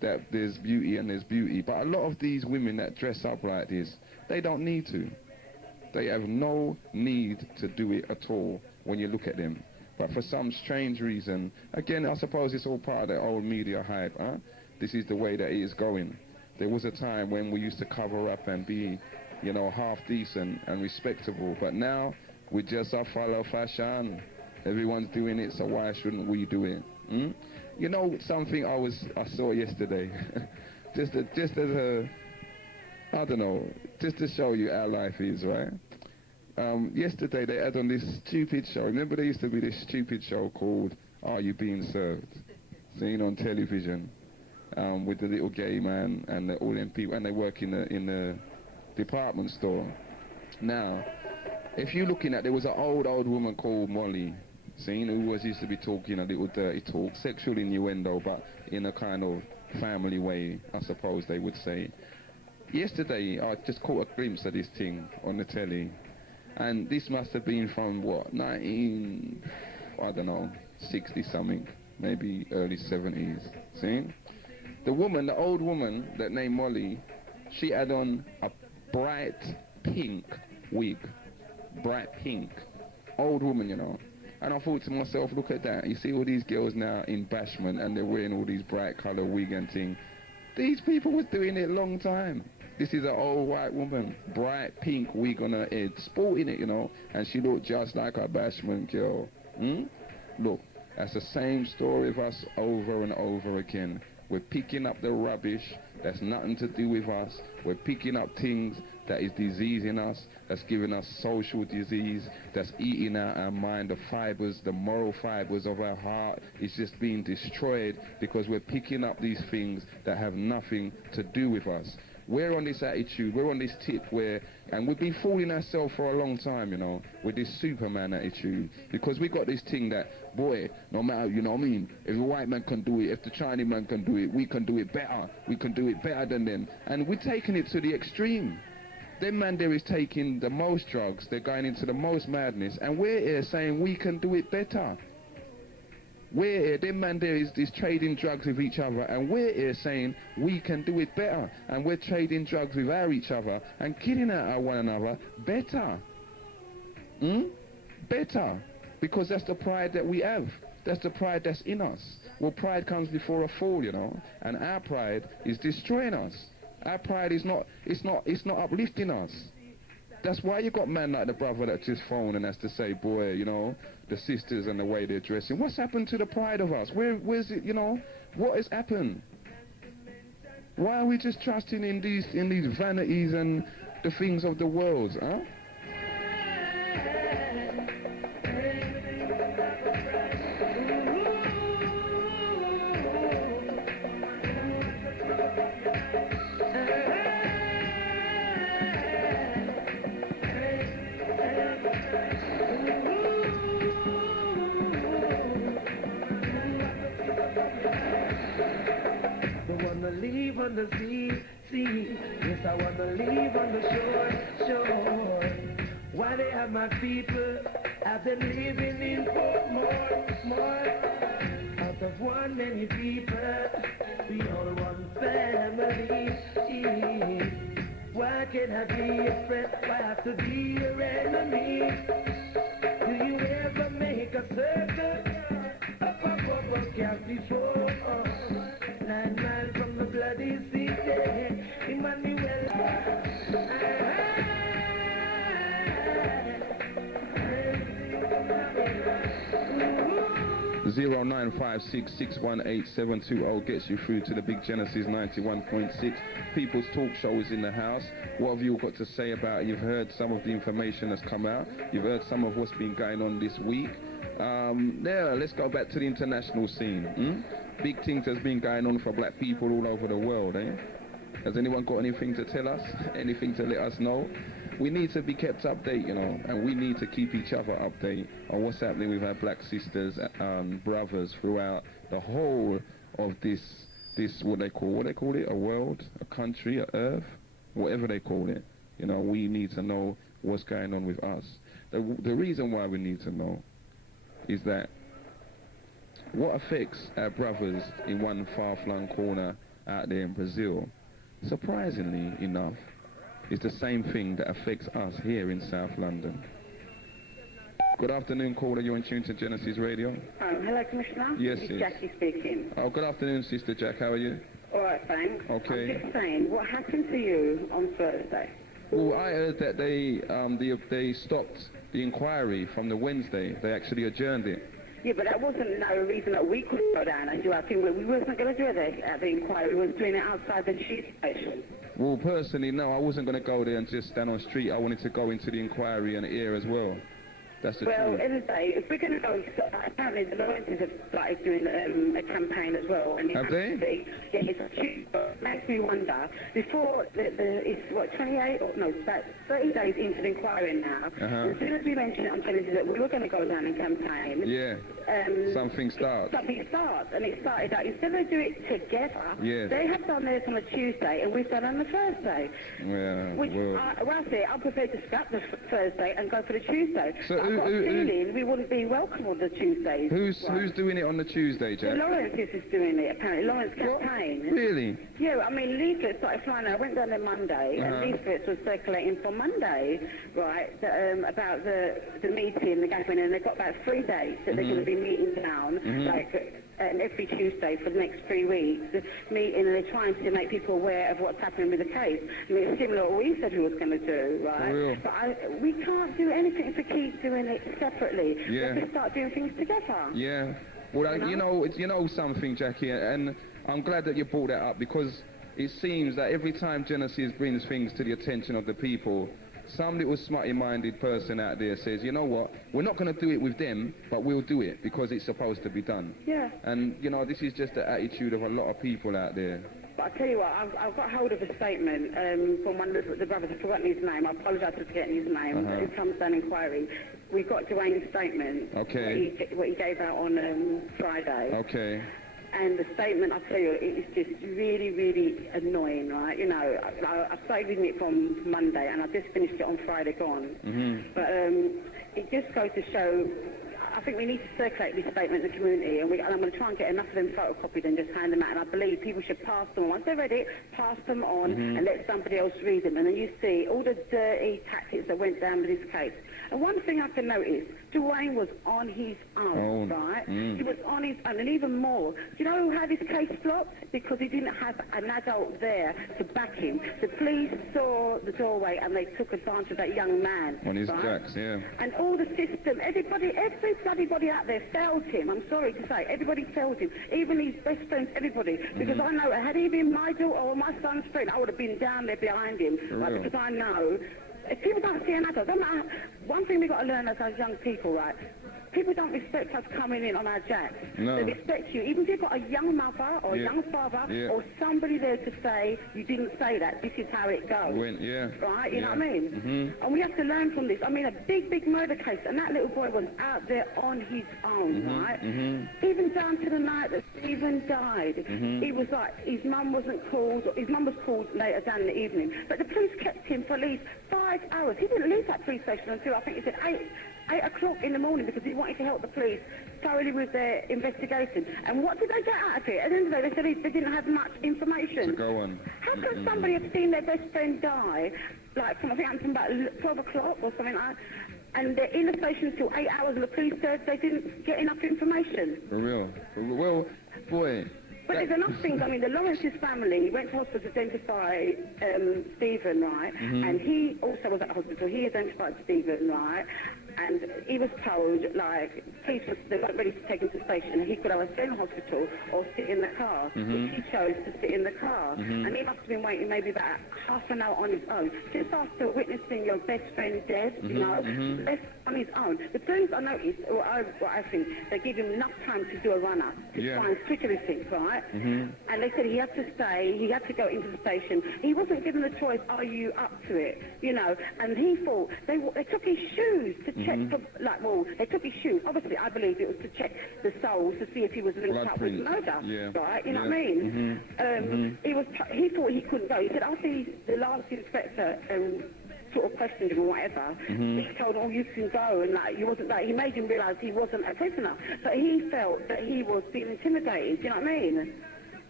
that there's beauty and there's beauty. But a lot of these women that dress up like this, they don't need to. They have no need to do it at all when you look at them. But for some strange reason, again, I suppose it's all part of the old media hype, huh? This is the way that it is going. There was a time when we used to cover up and be, you know, half decent and respectable. But now, we just follow fashion. Everyone's doing it, so why shouldn't we do it? You know, something I saw yesterday, just as a, I don't know, just to show you how life is, right? Yesterday they had on this stupid show. Remember there used to be this stupid show called Are You Being Served? Seen on television, with the little gay man and all them people, and they work in the department store. Now, if you're looking at, there was an old woman called Molly, seen, who used to be talking a little dirty talk, sexual innuendo, but in a kind of family way, I suppose they would say. Yesterday, I just caught a glimpse of this thing on the telly, and this must have been from, what, I don't know, 60-something, maybe early 70s, see? The woman, the old woman that named Molly, she had on a bright pink wig, bright pink, old woman, you know. And I thought to myself, look at that, you see all these girls now in bashment and they're wearing all these bright colour wig and thing. These people was doing it a long time. This is an old white woman, bright pink wig on her head, sporting it, you know, and she looked just like a bashment girl. Look, that's the same story of us over and over again. We're picking up the rubbish that's nothing to do with us. We're picking up things that is diseasing us, that's giving us social disease, that's eating out our mind, the fibers, the moral fibers of our heart is just being destroyed because we're picking up these things that have nothing to do with us. We're on this attitude, we're on this tip where, and we've been fooling ourselves for a long time, you know, with this Superman attitude, because we got this thing that, boy, no matter, you know what I mean, if the white man can do it, if the Chinese man can do it, we can do it better, we can do it better than them, and we're taking it to the extreme. Them man there is taking the most drugs, they're going into the most madness, and we're here saying we can do it better. We're here, them man there is trading drugs with each other, and we're here saying we can do it better, and we're trading drugs with each other and killing out one another better. Better. Because that's the pride that we have. That's the pride that's in us. Well, pride comes before a fall, you know, and our pride is destroying us. Our pride is not, it's not uplifting us. That's why you got man like the brother that just phoned and has to say, boy, you know, the sisters and the way they're dressing. What's happened to the pride of us? Where's it, you know? What has happened? Why are we just trusting in these vanities and the things of the world, huh? Leave on the sea, yes, I wanna leave on the shore. Why they have my people, have them living in more. Out of one many people, we all one family. Why can't I be a friend? Why have to be your enemy? Do you ever make a circle up above camp before? 9 miles from the bloody city, Emmanuel. 0956618720 gets you through to the Big Genesis 91.6. People's Talk Show is in the house. What have you got to say about it? You've heard some of the information that's come out. You've heard some of what's been going on this week. Now, let's go back to the international scene. Big things has been going on for black people all over the world, eh? Has anyone got anything to tell us? Anything to let us know? We need to be kept updated, you know, and we need to keep each other updated on what's happening with our black sisters and brothers throughout the whole of this what they call it, a world, a country, a earth, whatever they call it. You know, we need to know what's going on with us. The reason why we need to know is that what affects our brothers in one far-flung corner out there in Brazil, surprisingly enough, is the same thing that affects us here in South London. Good afternoon, caller. You're in tune to Genesis Radio. Hello, Commissioner. Yes, It's yes. Jackie speaking. Oh, good afternoon, Sister Jack. How are you? All right, thanks. Okay. I'm just saying, what happened to you on Thursday? Well, I heard that they stopped the inquiry from the Wednesday. They actually adjourned it. Yeah, but that wasn't no reason that we couldn't go down and do our thing. We wasn't going to do it at the inquiry. We was doing it outside the tube station. Well, personally, no, I wasn't going to go there and just stand on the street. I wanted to go into the inquiry and hear as well. That's the Well, truth. anyway, if we're going to go, apparently the Lawrences have started doing a campaign as well. And Have they? Yeah, it's cheap, but it makes me wonder. Before, it's what, 28, or no, it's about 30 days into the inquiry now. As soon as we mentioned it on Genesis that we were going to go down and campaign. Yeah. Something starts. Something starts, and it started out, instead of doing it together, Yes. they have done theirs on a Tuesday, and we've done it on a Thursday. Yeah. Which, I say, I'm prepared to scrap the Thursday and go for the Tuesday. So I've got a feeling we wouldn't be welcome on the Tuesdays. Who's doing it on the Tuesday, The Jack? Lawrences is doing it, apparently. Lawrence campaign. Really? Yeah, I mean, leaflets started flying out. I went down there Monday, and leaflets were circulating for Monday, right, about the meeting, the gathering, and they've got about 3 days that they're going to be meeting down, like every Tuesday for the next 3 weeks, meeting, and they're trying to make people aware of what's happening with the case. I mean, it's similar to what we said we was going to do, right? For real. But we can't do anything if we keep doing it separately. Yeah. We have to start doing things together. Yeah. Well, you know something, Jackie, and I'm glad that you brought that up, because it seems that every time Genesis brings things to the attention of the people, some little smutty-minded person out there says, you know what, we're not going to do it with them, but we'll do it because it's supposed to be done. Yeah. And, you know, this is just the attitude of a lot of people out there. But I tell you what, I've got hold of a statement from one of the brothers. I've forgotten his name. I apologise for forgetting his name. It comes down inquiry. We got Dwayne's statement. Okay. What he gave out on Friday. Okay. And the statement, I tell you, it is just really, really annoying, right? You know, I started reading it from Monday, and I just finished it on Friday gone. But it just goes to show, I think we need to circulate this statement in the community, and I'm going to try and get enough of them photocopied and just hand them out. And I believe people should pass them on. Once they've read it, pass them on and let somebody else read them. And then you see all the dirty tactics that went down with this case. And one thing I can notice, Dwayne was on his own, right? He was on his own, and even more. Do you know how this case flopped? Because he didn't have an adult there to back him. The police saw the doorway and they took advantage of that young man. On his right? jacks, yeah. And all the system, everybody out there failed him. I'm sorry to say, everybody failed him. Even his best friends, everybody. Because I know, had he been my daughter or my son's friend, I would have been down there behind him. Right? Because I know, if people don't see an adult, one thing we've got to learn as young people, right? People don't respect us coming in on our jacks. No. They respect you. Even if you've got a young mother or a young father or somebody there to say, you didn't say that, this is how it goes. Right? You know what I mean? And we have to learn from this. I mean, a big murder case, and that little boy was out there on his own, right? Even down to the night that Stephen died, he was like, his mum wasn't called, his mum was called later down in the evening, but the police kept him for at least 5 hours. He didn't leave that police station until, I think he said 8 o'clock in the morning, because he wanted to help the police thoroughly with their investigation. And what did they get out of it? At the end of the day, they said they didn't have much information. To go on. How could somebody have seen their best friend die, like from, I think, from about 12 o'clock or something like that, and they're in the station until 8 hours, and the police said they didn't get enough information? For real. Well, boy. But there's enough things. I mean, the Lawrence's family went to hospital to identify Stephen, right? And he also was at the hospital. He identified Stephen, right? And he was told, like, police they weren't ready to take him to the station. He could either stay in the hospital or sit in the car. He chose to sit in the car. And he must have been waiting maybe about half an hour on his own. Just after witnessing your best friend dead, you know, left on his own. The police, I noticed, what I think, they give him enough time to do a runner, to try and switch everything, right? And they said he had to stay, he had to go into the station. He wasn't given the choice, are you up to it? You know, and he thought, they took his shoes to check for, like, well, they took his shoes. Obviously, I believe it was to check the soles to see if he was linked up with murder, right? You know what I mean? He thought he couldn't go. He said, after the last inspector sort of questioned him or whatever, he told him, oh, you can go, and like, he wasn't like, he made him realise he wasn't a prisoner. But he felt that he was being intimidated, do you know what I mean?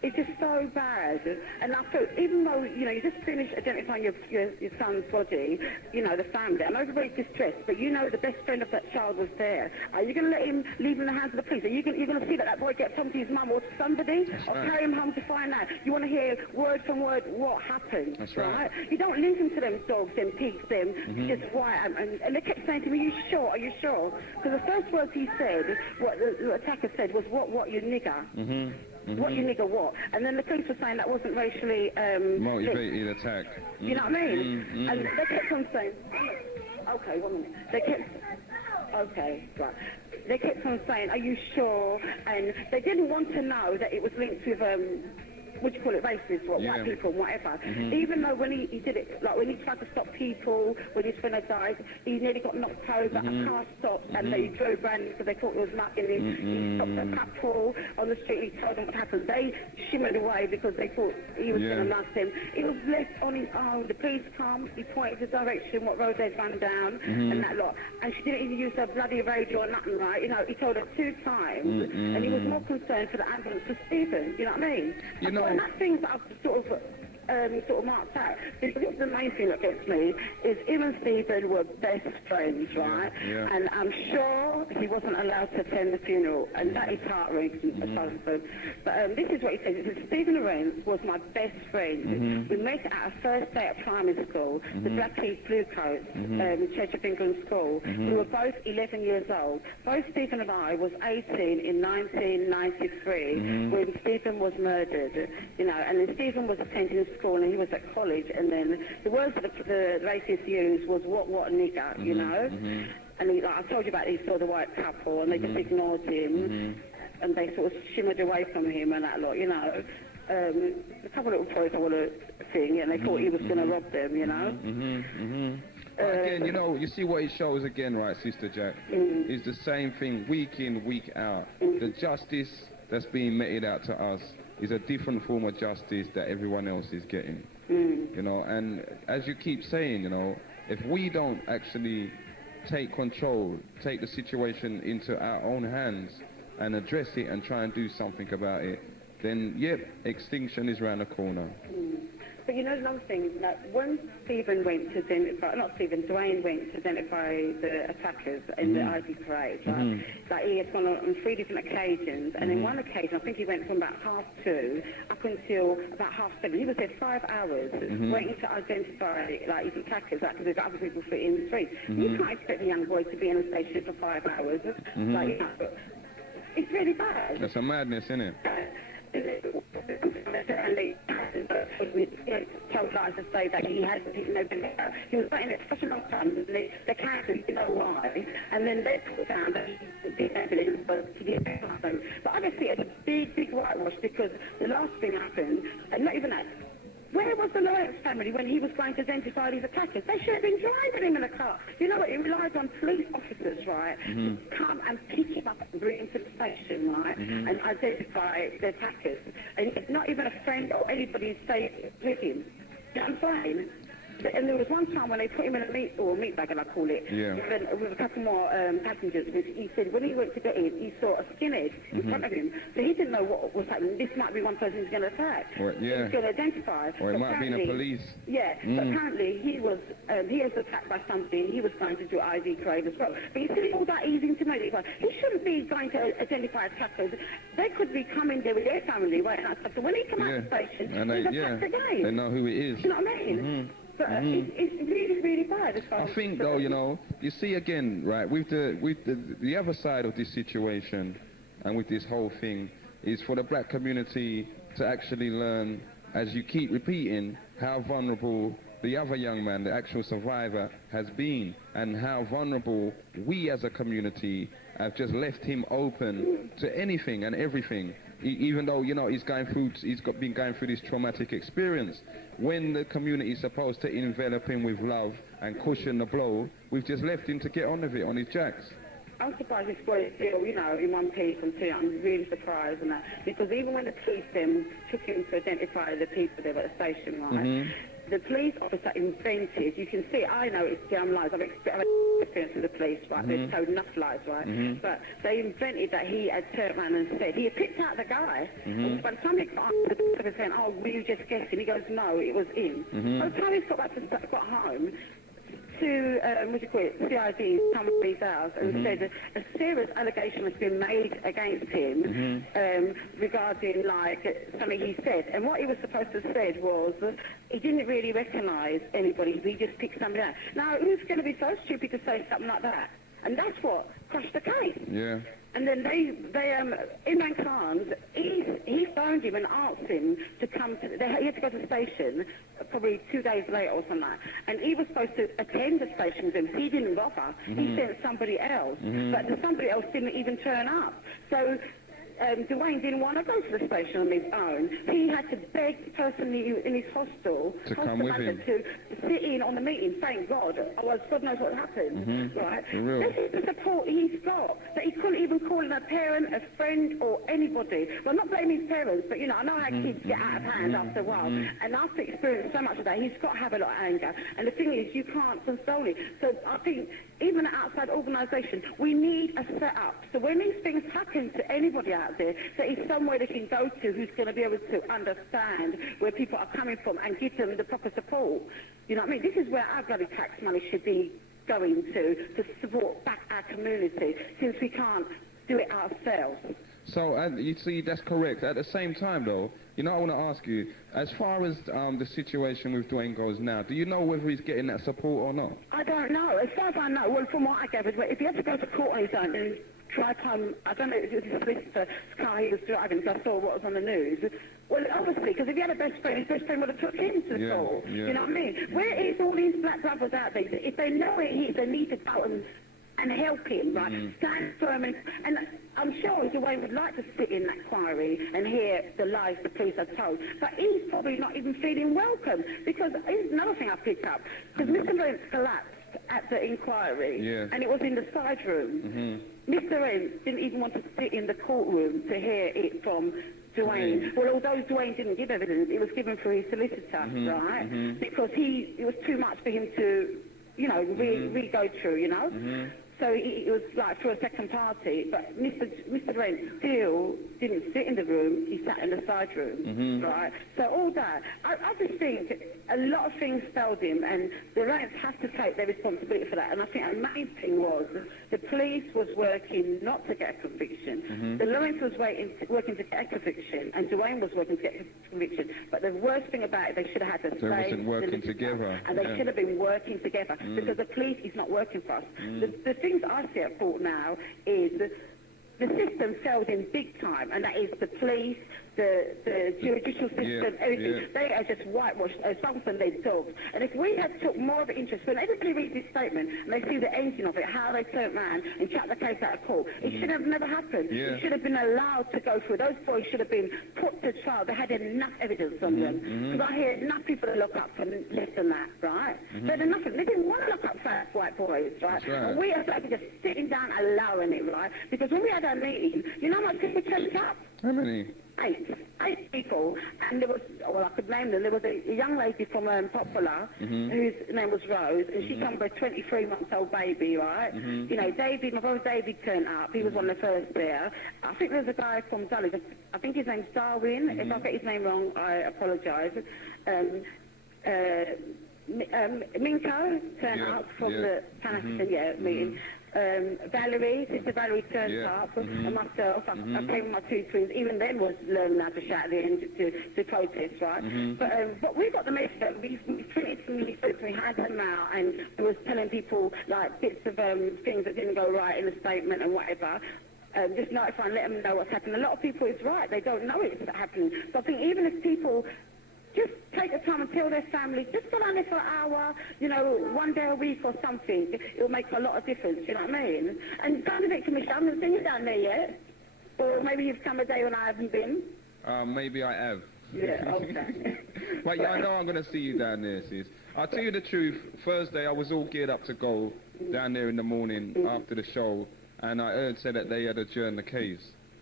It's just so bad. And I feel, even though, you know, you just finished identifying your son's body, you know, the family, I know everybody's distressed, but you know the best friend of that child was there. Are you going to let him leave in the hands of the police? Are you going to see that boy gets home to his mum or to somebody? Or carry him home to find out? You want to hear word from word what happened, right? You don't listen to them dogs, them pigs, them, just why. And they kept saying to me, are you sure? Are you sure? Because the first words he said, what the attacker said, was, what, you nigger? What, you nigger, what? And then the police were saying that wasn't racially motivated attack. You know what I mean? And they kept on saying, okay, 1 minute. They kept on saying, are you sure? And they didn't want to know that it was linked with what do you call it, racist, white people, whatever. Even though when he did it, like when he tried to stop people, when his friend had died, he nearly got knocked over, a car stopped, and they drove around because they thought it was mugging him. He stopped a couple on the street, he told them what happened. They shimmered away because they thought he was going to mug them. He was left on his own. The police come, he pointed the direction, what road they'd run down, and that lot. And she didn't even use her bloody radio or nothing, right? You know, he told her 2 times, and he was more concerned for the ambulance for Stephen, you know what I mean? You know, and that's things that I've sort of marked out. Because the main thing that gets me is him and Stephen were best friends, right? And I'm sure he wasn't allowed to attend the funeral, and that is heart-wrenching as far as I'm concerned. But this is what he says. He says, Stephen Lorenz was my best friend. We met at our first day at primary school, the Blackheath Bluecoats, Church of England School. We were both 11 years old. Both Stephen and I was 18 in 1993 when Stephen was murdered, you know, and then Stephen was attending school and he was at college, and then the words that the racist used was what nigger, you know, and he, like I told you about, he saw the white couple and they just ignored him, and they sort of shimmered away from him and that lot, you know. A couple of little toys I want to sing, and they thought he was going to rob them, you know. But again, you know, you see what it shows again, right, Sister Jack? It's the same thing week in, week out. The justice that's being meted out to us is a different form of justice that everyone else is getting. You know, and as you keep saying, you know, if we don't actually take control, take the situation into our own hands and address it and try and do something about it, then, yep, extinction is around the corner. But you know another thing, that when Stephen went to identify, not Stephen, Dwayne went to identify the attackers in the Ivy Parade, right? Like he had gone on 3 different occasions, and in one occasion, I think he went from about 2:30 up until about 7:30. He was there 5 hours waiting to identify like his attackers, like, because there's other people for in the street. You can't expect a young boy to be in a station for 5 hours. Like, you know, it's really bad. That's a madness, isn't it? Told lies to say that he hadn't taken nobody out. He was waiting for such a long time, and they cancelled, you know why, and then they put down that he didn't to get back on them. But I just see it as a big whitewash, because the last thing happened, and not even that. Where was the Lorenz family when he was going to identify these attackers? They should have been driving him in a car. You know what? He relied on police officers, right, to come and pick him up and bring him to the station, right, and identify the attackers. And it's not even a friend or anybody stayed with him. You know what I'm saying? And there was one time when they put him in a meat bag, and I call it, with a couple more passengers. He said when he went to get in, he saw a skinhead in front of him. So he didn't know what was happening. This might be one person he's going to attack. He's going to identify. Or it might be the police. Yeah, but apparently he was attacked by somebody, and he was going to do ID parade as well. But you see, it's all that easy to make it. He shouldn't be going to identify attackers. They could be coming there with their family, right? So when he come out of the station, he's attacked again. They know who it is. You know what I mean? But it's really bad. As far I think, though, you know, you see again, right, with the other side of this situation and with this whole thing is for the black community to actually learn, as you keep repeating, how vulnerable the other young man, the actual survivor, has been, and how vulnerable we as a community have just left him open to anything and everything. Even though, you know, he's been going through this traumatic experience. When the community is supposed to envelop him with love and cushion the blow, we've just left him to get on with it on his jacks. I'm surprised this boy is still, you know, in one piece, and two, I'm really surprised and that, because even when the police then took him to identify the people there at the station, right, the police officer invented, you can see, I know it's damn lies, I've experience with the police, right, they've told enough lies, right, but they invented that he had turned around and said, he had picked out the guy, and by the time he got on, the police was saying, oh, were you just guessing? He goes, no, it was him. By the time he got home, to, CID, Hannibal House, and said a serious allegation has been made against him regarding, like, something he said. And what he was supposed to have said was he didn't really recognise anybody, he just picked somebody out. Now, who's going to be so stupid to say something like that? And that's what crushed the case. Yeah. And then Imran Khan, he phoned him and asked him to come to, he had to go to the station probably 2 days later or something like that. And he was supposed to attend the station with him. He didn't bother. He sent somebody else. But somebody else didn't even turn up. So Dwayne didn't want to go to the station on his own. He had to beg the person in his hostel to come with him, to sit in on the meeting. Thank God. Otherwise, God knows what happened. Right? This is the support he's got. That he couldn't even call in a parent, a friend, or anybody. Well, I'm not blaming his parents, but, you know, I know how kids get out of hand after a while. And after experiencing so much of that, he's got to have a lot of anger. And the thing is, you can't console it. So I think, even an outside organisation, we need a set-up. So when these things happen to anybody out there, there is somewhere they can go to who's going to be able to understand where people are coming from and give them the proper support. You know what I mean? This is where our bloody tax money should be going to support back our community, since we can't do it ourselves. So, you see, that's correct. At the same time, though, you know, I want to ask you, as far as the situation with Dwayne goes now, do you know whether he's getting that support or not? I don't know. As far as I know, well, from what I gathered, if he had to go to court on his own and drive home, I don't know if it was his solicitor's car he was driving, because I saw what was on the news. Well, obviously, because if he had a best friend, his best friend would have took him to the court. Yeah. You know what I mean? Where is all these black brothers out there? If they know where he is, they need to go and help him, right? Stand firm, and I'm sure Dwayne would like to sit in that inquiry and hear the lies the police have told, but he's probably not even feeling welcome, because here's another thing I picked up, because Mr. Rentz collapsed at the inquiry, and it was in the side room. Mr. Rentz didn't even want to sit in the courtroom to hear it from Dwayne. Well, although Dwayne didn't give evidence, it was given through his solicitor, right? Because it was too much for him to, you know, re-go through, you know? So it was like for a second party, but Mr. Brent still didn't sit in the room, he sat in the side room, right? So all that, I just think a lot of things failed him, and the Rents have to take their responsibility for that. And I think the main thing was the police was working not to get a conviction. The Lawrence was working to get a conviction, and Dwayne was working to get a conviction. But the worst thing about it, they should have had the They wasn't working together. And they should have been working together, because the police is not working for us. The things I see at court now is the system failed in big time, and that is the police, the judicial system, everything. They are just whitewashed as something they dogs. And if we had took more of an interest, when everybody reads this statement and they see the engine of it, how they turned around and chucked the case out of court, it should have never happened. It should have been allowed to go through. Those boys should have been put to trial. They had enough evidence on them. Because I hear enough people that look up for less than that, right? They had enough. They didn't want to look up fat white boys, right? And we are like just sitting down allowing it, right? Because when we had our meeting, you know how much people turned up? How many? Eight people, and there was, well, I could name them. There was a young lady from Popular, whose name was Rose, and she came with a 23-month-old baby, right? You know, David, my brother David turned up. He was one of the first there. I think there's a guy from Dulwich. I think his name's Darwin. If I get his name wrong, I apologise. Minko turned up from the Pan-African meeting. Valerie, Sister Valerie turned up, and myself, I came with my two twins. Even then was learning how to shout at the end to protest, right? But we got the message that we printed some leaflets, we had them out, and it was telling people like bits of things that didn't go right in the statement and whatever. Just notify and let them know what's happening. A lot of people is right, they don't know it's happening. So I think even if people just take the time and tell their family, just go down there for an hour, you know, one day a week or something. It'll make a lot of difference, you know what I mean? And don't be commission, I haven't seen you down there yet. Or maybe you've come a day when I haven't been. Maybe I have. Yeah, okay. But yeah, I know I'm going to see you down there, sis. I'll tell you the truth, Thursday I was all geared up to go down there in the morning after the show, and I heard say that they had adjourned the case.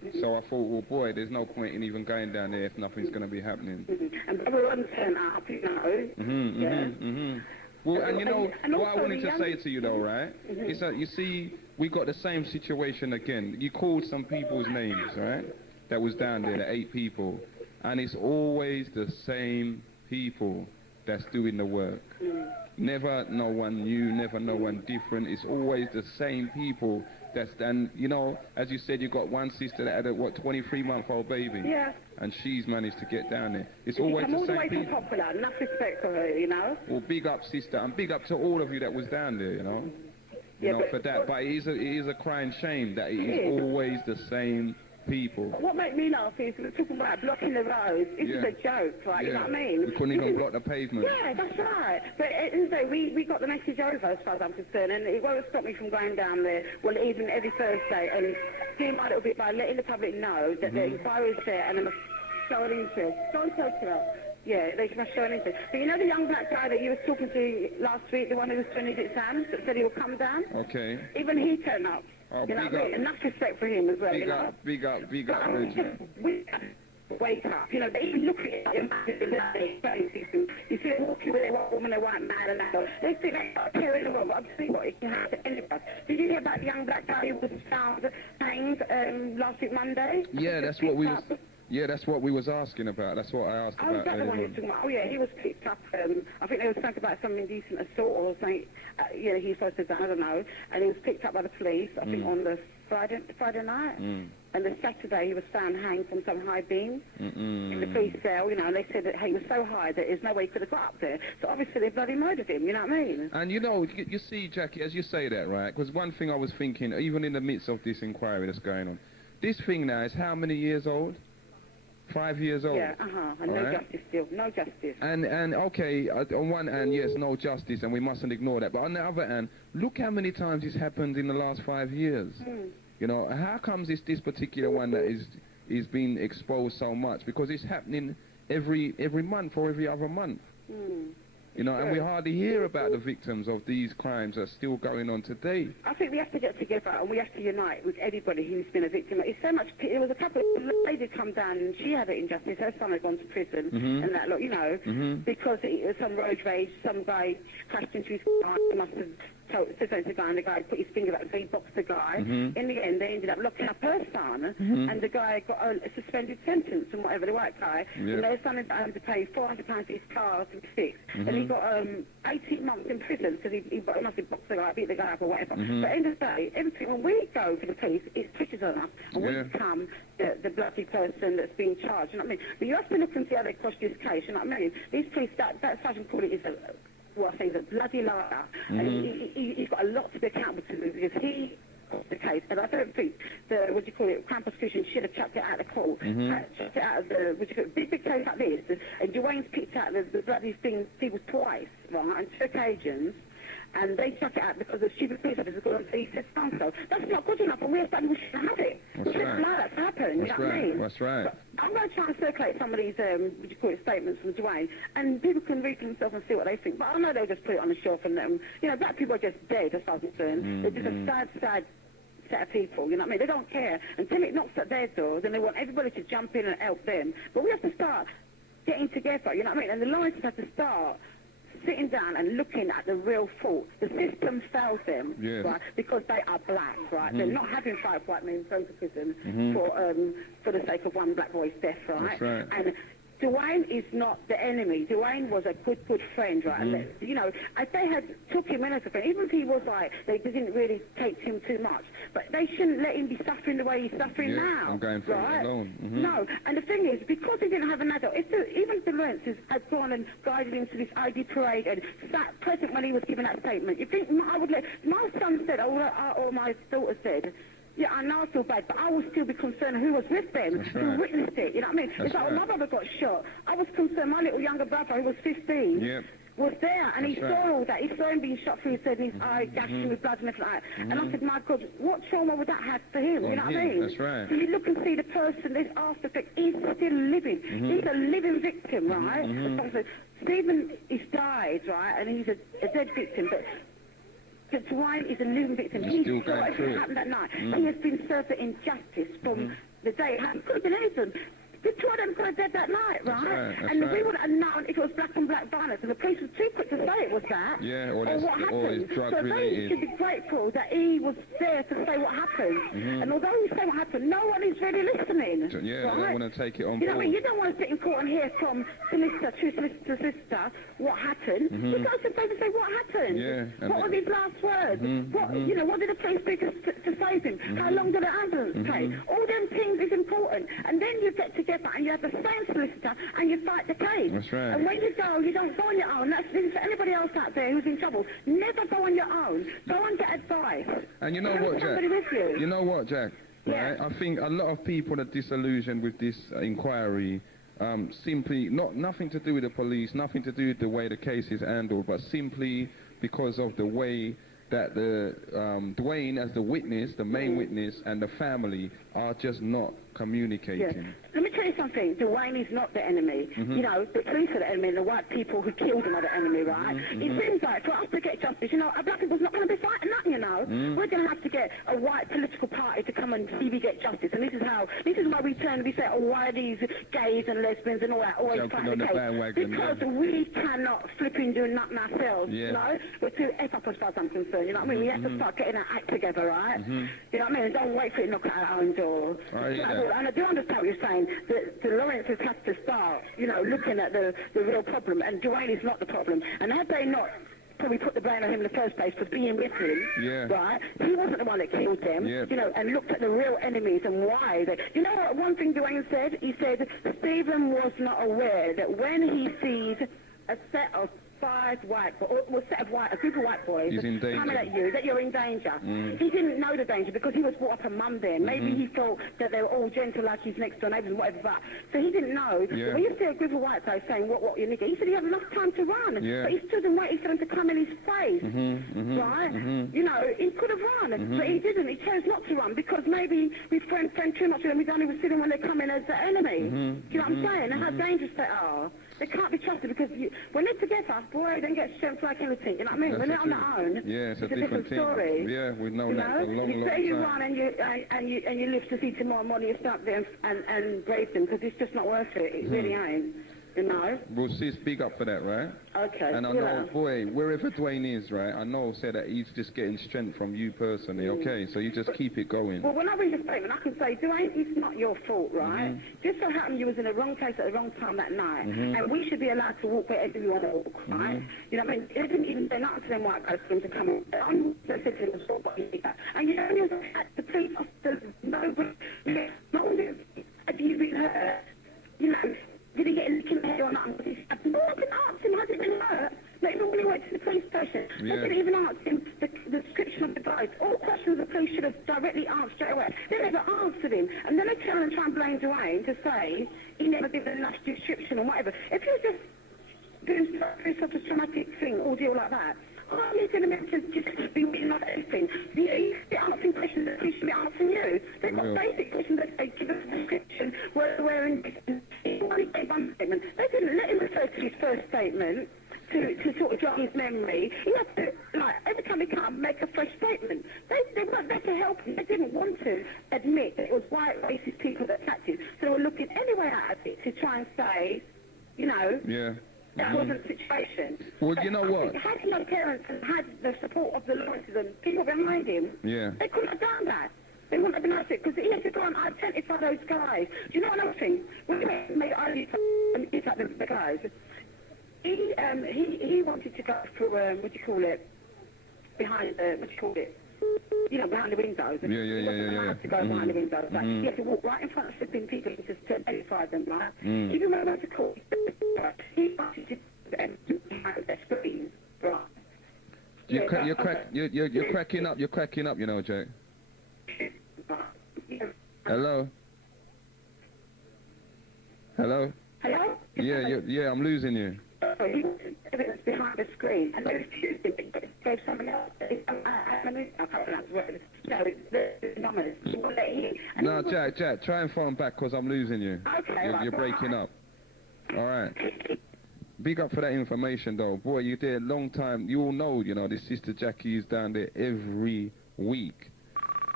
So I thought, well, boy, there's no point in even going down there if nothing's going to be happening. And everyone turned up, you know. Well, and you know, and what I also wanted the to say to you, though, right, is that, you see, we got the same situation again. You called some people's names, right, that was down there, the 8 people, and it's always the same people that's doing the work. Never no one new, never no one different. It's always the same people that's, and you know, as you said, you got one sister that had a 23-month-old baby. Yeah. And she's managed to get down there. It's She always come all the the same way from people. Popular, enough respect for her, you know. Well, big up, sister, and big up to all of you that was down there, you know. You know, for that. But it is a crying shame that it is always the same people. What made me laugh is we're talking about blocking the roads. This is a joke, right? You know what I mean? We couldn't even block the pavement. Yeah, that's right. But we got the message over as far as I'm concerned, and it won't stop me from going down there, well, even every Thursday, and doing my little bit by letting the public know that the inquiry is there and they must show an interest. Don't talk to them. Yeah, they must show an interest. But you know the young black guy that you was talking to last week, the one who was doing his exams, that said he would come down? Okay. Even he turned up. Oh, you know, big up. enough respect for him as well, Big you know? up, big up, big up, But, Reggie. wake up. You know, they even look at it like you see them walking with a white woman, a white man, and that. They think they're not caring about what I'm saying, what it can happen to anybody. Did you hear about the young black guy who was found hanged last week Monday? Yeah, that's what we was. Yeah, that's what we was asking about. That's what I asked about. Oh, that's the one you're talking about. Oh, yeah, he was picked up. I think they was talking about some indecent assault or something. Yeah, he was supposed to have done, I don't know. And he was picked up by the police, I think, on the Friday night. And the Saturday he was found hanged from some high beam in the police cell, you know, and they said that he was so high that there's no way he could have got up there. So obviously they bloody murdered him, you know what I mean? And you know, you see, Jackie, as you say that, right, because one thing I was thinking, even in the midst of this inquiry that's going on, this thing now is how many years old? 5 years old. Yeah, and no justice still, no justice. And okay, on one hand, yes, no justice, and we mustn't ignore that. But on the other hand, look how many times this happened in the last 5 years. You know, how comes it's this particular one that is being exposed so much? Because it's happening every month or every other month. You know, and we hardly hear about the victims of these crimes that are still going on today. I think we have to get together and we have to unite with everybody who's been a victim. It's so much. There was a couple of ladies come down and she had an injustice. Her son had gone to prison and that, look, you know, because some road rage, some guy crashed into his car, must have said something to the guy, and the guy put his finger up, so he boxed the guy. In the end, they ended up locking up her son, and the guy got a suspended sentence and whatever, the white guy. And their son had to pay £400 for his car to be fixed, and he got 18 months in prison because he must have boxed the guy, beat the guy up or whatever. But at the end of the day, everything, when we go to the police, it pushes on us, and we become the bloody person that's being charged, you know what I mean? But you have to look and see how they cross this case, you know what I mean? These police, that Sergeant Cooley is I say he's a bloody liar, and he's got a lot to be accountable to because he got the case, and I don't think the Crown prosecution should have chucked it out of the court, chucked it out of the big case like this, and Dwayne's picked out the bloody people twice, right, on 2 occasions. And they chuck it out because the stupid police officer got on and he said so. That's not good enough, and we shouldn't have it. We shouldn't allow that to happen, you know what I mean? That's right. But I'm going to try and circulate some of these, statements from Dwayne, and people can read for themselves and see what they think. But I know they'll just put it on the shelf and, you know, black people are just dead as far as I'm concerned. They're just a sad set of people, you know what I mean? They don't care. Until it knocks at their door, then they want everybody to jump in and help them. But we have to start getting together, you know what I mean? And the Lions have to start sitting down and looking at the real fault. The system fails them, right, because they are black, right? They're not having 5 white men thrown to prison for the sake of one black boy's death, right? That's right. And Dwayne is not the enemy. Dwayne was a good friend, right? And you know, if they had took him in as a friend, even if he was like, they didn't really take him too much, but they shouldn't let him be suffering the way he's suffering now. I'm going through it alone. No, and the thing is, because he didn't have an adult, even the Lawrences had gone and guided him to this ID parade and sat present when he was giving that statement, you think I would let, my son said, or my daughter said, yeah, I know I feel bad, but I will still be concerned who was with them, who witnessed it, you know what I mean? It's like when my brother got shot, I was concerned, my little younger brother, who was 15, was there, and he saw all that. He saw him being shot through his head and his eye gashed with blood and everything like that. And I said, my God, what trauma would that have for him, you know what I mean? That's right. So you look and see the person, this after effect, he's still living. He's a living victim, right? So Stephen is died, right, and he's a dead victim, but Dwayne is a living victim. He's still going through it. Happened that night. He has been served injustice from the day it happened. Couldn't believe them. The two of them could have dead that night, right? That's and right. we would have known if it was black on black violence, and the police was too quick to say it was that. Yeah, or what happened. drug so related. they should be grateful that he was there to say what happened. And although he said what happened, no one is really listening. Yeah, right? they don't want to take it on You know board. what I mean? You don't want to sit in court and hear from solicitor to sister what happened. You go to the place and say what happened. Yeah, What were his last words? What you know? What did the police do to save him? How long did the ambulance take? All them things is important. And then you get together and you have the same solicitor and you fight the case. That's right. And when you don't go on your own. This is for anybody else out there who's in trouble. Never go on your own. Go and get advice. And you know what, Jack? Somebody with you. You know what, Jack? Yeah. Right? I think a lot of people are disillusioned with this inquiry. Simply, nothing to do with the police, nothing to do with the way the case is handled, but simply because of the way that the Dwayne, as the witness, the main witness, and the family are just not communicating. Yeah. Let me tell you something. Dwayne is not the enemy. You know, the police are the enemy, and the white people who killed him are the enemy, right? It seems like for us to get justice, you know, black people's not going to be fighting nothing, you know. We're going to have to get a white political party to come and see we get justice, and this is why we turn and we say, oh, why are these gays and lesbians and all that always fighting the case? Because we cannot flipping do nothing ourselves, you know. We're too F up as far as I'm concerned, you know what I mean? We have to start getting our act together, right? You know what I mean? Don't wait for it to knock at our own door. And I do understand what you're saying. The Lawrences have to start, you know, looking at the real problem, and Dwayne is not the problem. And had they not probably put the blame on him in the first place for being with him, right? He wasn't the one that killed them, you know, and looked at the real enemies and why they... You know what one thing Dwayne said? He said, Stephen was not aware that when he sees a set of a group of white boys coming at you, that you're in danger. He didn't know the danger because he was brought up a mum then. Maybe he thought that they were all gentle like his next door neighbours and whatever, but so he didn't know. But when you see a group of white guys saying, what you nigger, he said he had enough time to run. But he stood and waited for them to come in his face. Right? You know, he could have run, but he didn't. He chose not to run because maybe we friend too much with them. He's only sitting when they come in as the enemy. Do you know what I'm saying? And how dangerous they are. They can't be trusted because when they're together, boy, they get strength like anything. You know what I mean? When they're on their own, it's a different story. Yeah, we've known that for a long you time. You run and you live to see tomorrow morning. You start there and brave them because it's just not worth it. It really ain't. You know? We'll see, speak up for that, right? Okay. And I know, boy, wherever Dwayne is, right, I know said that he's just getting strength from you personally, okay? So you just keep it going. Well, when I read the statement, I can say, Dwayne, it's not your fault, right? Just so happened you was in the wrong place at the wrong time that night. And we should be allowed to walk wherever we want to walk, right? You know what I mean? They didn't even say nothing to them white guys for them to come in. They said to them, what you need that. And you know, you was at the police officers, nobody, have you been hurt? You know, did he get a lick in the head or not? No one can ask him, has he been hurt? Not even when he went to the police station. They didn't even ask him the description of the guys. All questions the police should have directly answered straight away. They never answered him. And then they turn and try and blame Dwayne to say he never gave enough description or whatever. If you're just doing such a traumatic thing, ordeal like that, how are you going to make just be written off everything? You're asking questions that police should be asking you. They've got basic questions that they give us a description, where they're wearing he only gave one statement. They didn't let him refer to his first statement to sort of jog his memory. He had to, like, every time he can't make a fresh statement. They weren't there to help him. They didn't want to admit that it was white racist people that attacked him. So they were looking any way out of it to try and say, you know... That wasn't the situation. Well, you know what? Had my parents had the support of the Lawrences and people behind him, they couldn't have done that. They wouldn't have been able to, because he had to go and identify those guys. Do you know another thing? When he made identify the guys, he wanted to go for, what do you call it? Behind you know, behind the windows. Yeah. To go behind the windows. Like, he had to walk right in front of flipping people and just to identify them, right? Even when I went to court, he wanted to behind their screen, right? You're cracking up. You're cracking up, you know, Jake. Hello? Hello? Hello? Yeah, I'm losing you. He was behind the screen, and they refused him, but gave someone else. I can't pronounce the word. The numbers. No, Jack, try and phone back, because I'm losing you. Okay. You're breaking up. All right. Big up for that information, though. Boy, you did a long time. You all know, you know, this Sister Jackie is down there every week.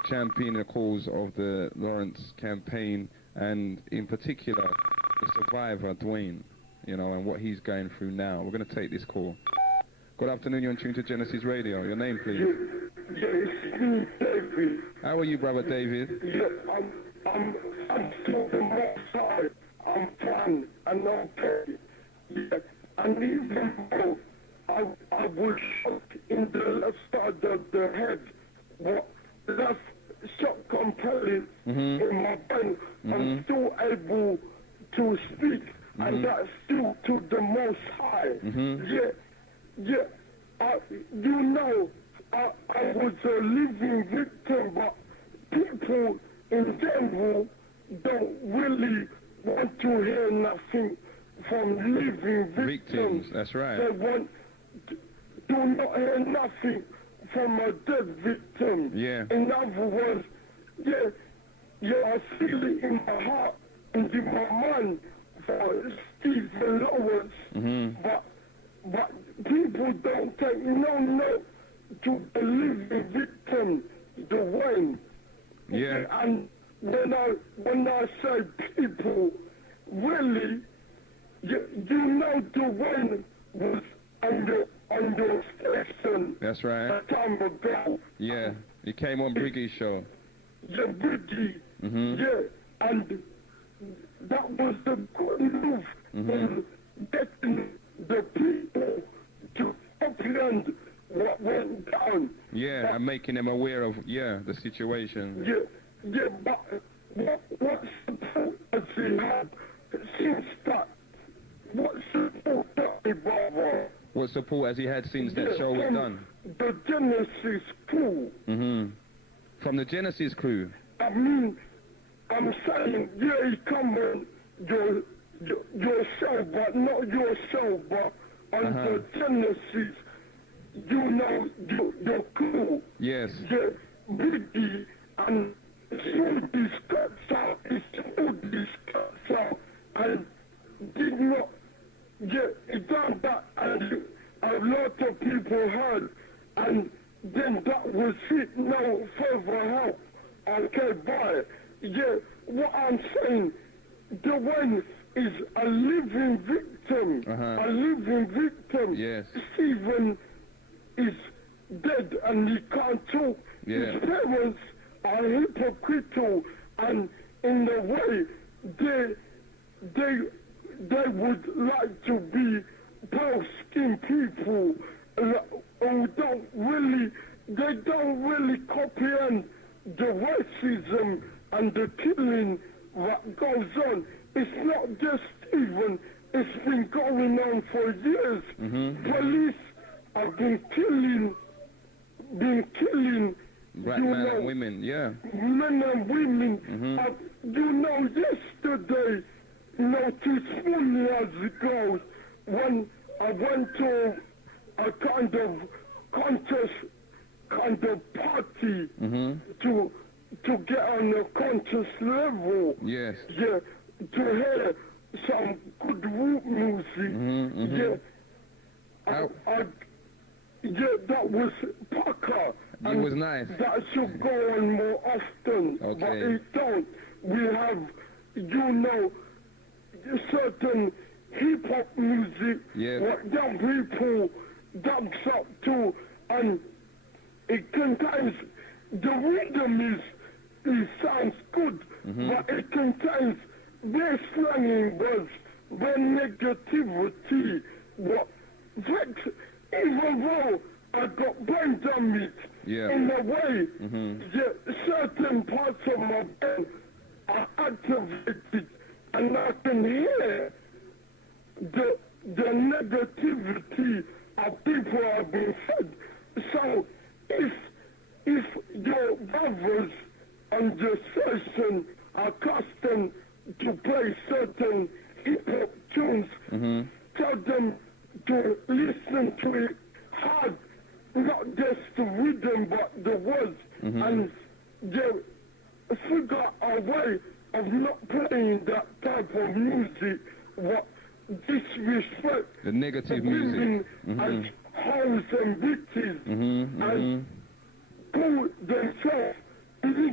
championing the cause of the Lawrence campaign, and in particular the survivor Dwayne, you know, and what he's going through now. We're going to take this call. Good afternoon, you're on tune to Genesis Radio. Your name, please? It's me, David. How are you, brother David? Yeah, I'm still the most high. I'm fine and okay. Yeah, and even though I was shot in the left side of the head, but left shot compelling in my brain, I'm still able to speak, and that's still to the most high. You know, I was a living victim, but people in general don't really want to hear nothing from living victims. That's right. They do not hear nothing from a dead victim. Yeah. In other words, I feel it in my heart and in my mind for Stephen Lawrence, but people don't take no note to the living victim, Dwayne. Yeah. And when I say people, really, you know Dwayne was on your station. That's right. A time ago. Yeah, he came on Briggie's show. Yeah, Briggie. Yeah, and that was a good move in getting the people to comprehend what went down. Yeah, and making them aware of, the situation. But what support has he had since that? What support that he brought? What support has he had since that show was done? The Genesis crew. From the Genesis crew? I mean, I'm saying, he come on your show, but not your show, but on the Genesis, you know, your crew. Yes. The Biggie and Snoopy cuts out, and did not, he done that, and a lot of people heard, and then that was it, no further help. Okay, bye. What I'm saying, Dwayne is a living victim. A living victim. Yes. Stephen is dead and he can't talk. Yeah. His parents are hypocritical, and in a way, they would like to be pale-skinned people who don't really comprehend the racism and the killing that goes on. It's not just Stephen, it's been going on for years. Police have been killing black men and women, men and women. Yesterday, 2 years ago, when I went to a kind of contest, kind of party to get on a conscious level. Yes. Yeah, to hear some good root music. That was Parker. It was nice. That should go on more often. Okay. But it don't. We have, certain hip-hop music, what young people dance up to, and it contains, the rhythm it sounds good, but it contains their slanging words, their negativity, what even though I got brain damage in a way, certain parts of my brain are activated, and I can hear the negativity of people have been fed. So if your brothers on the station are accustomed to play certain hip-hop tunes, tell them to listen to it hard, not just the rhythm but the words, and figure a way of not playing that type of music, what disrespect the negative women music, as hoes and bitches, and call themselves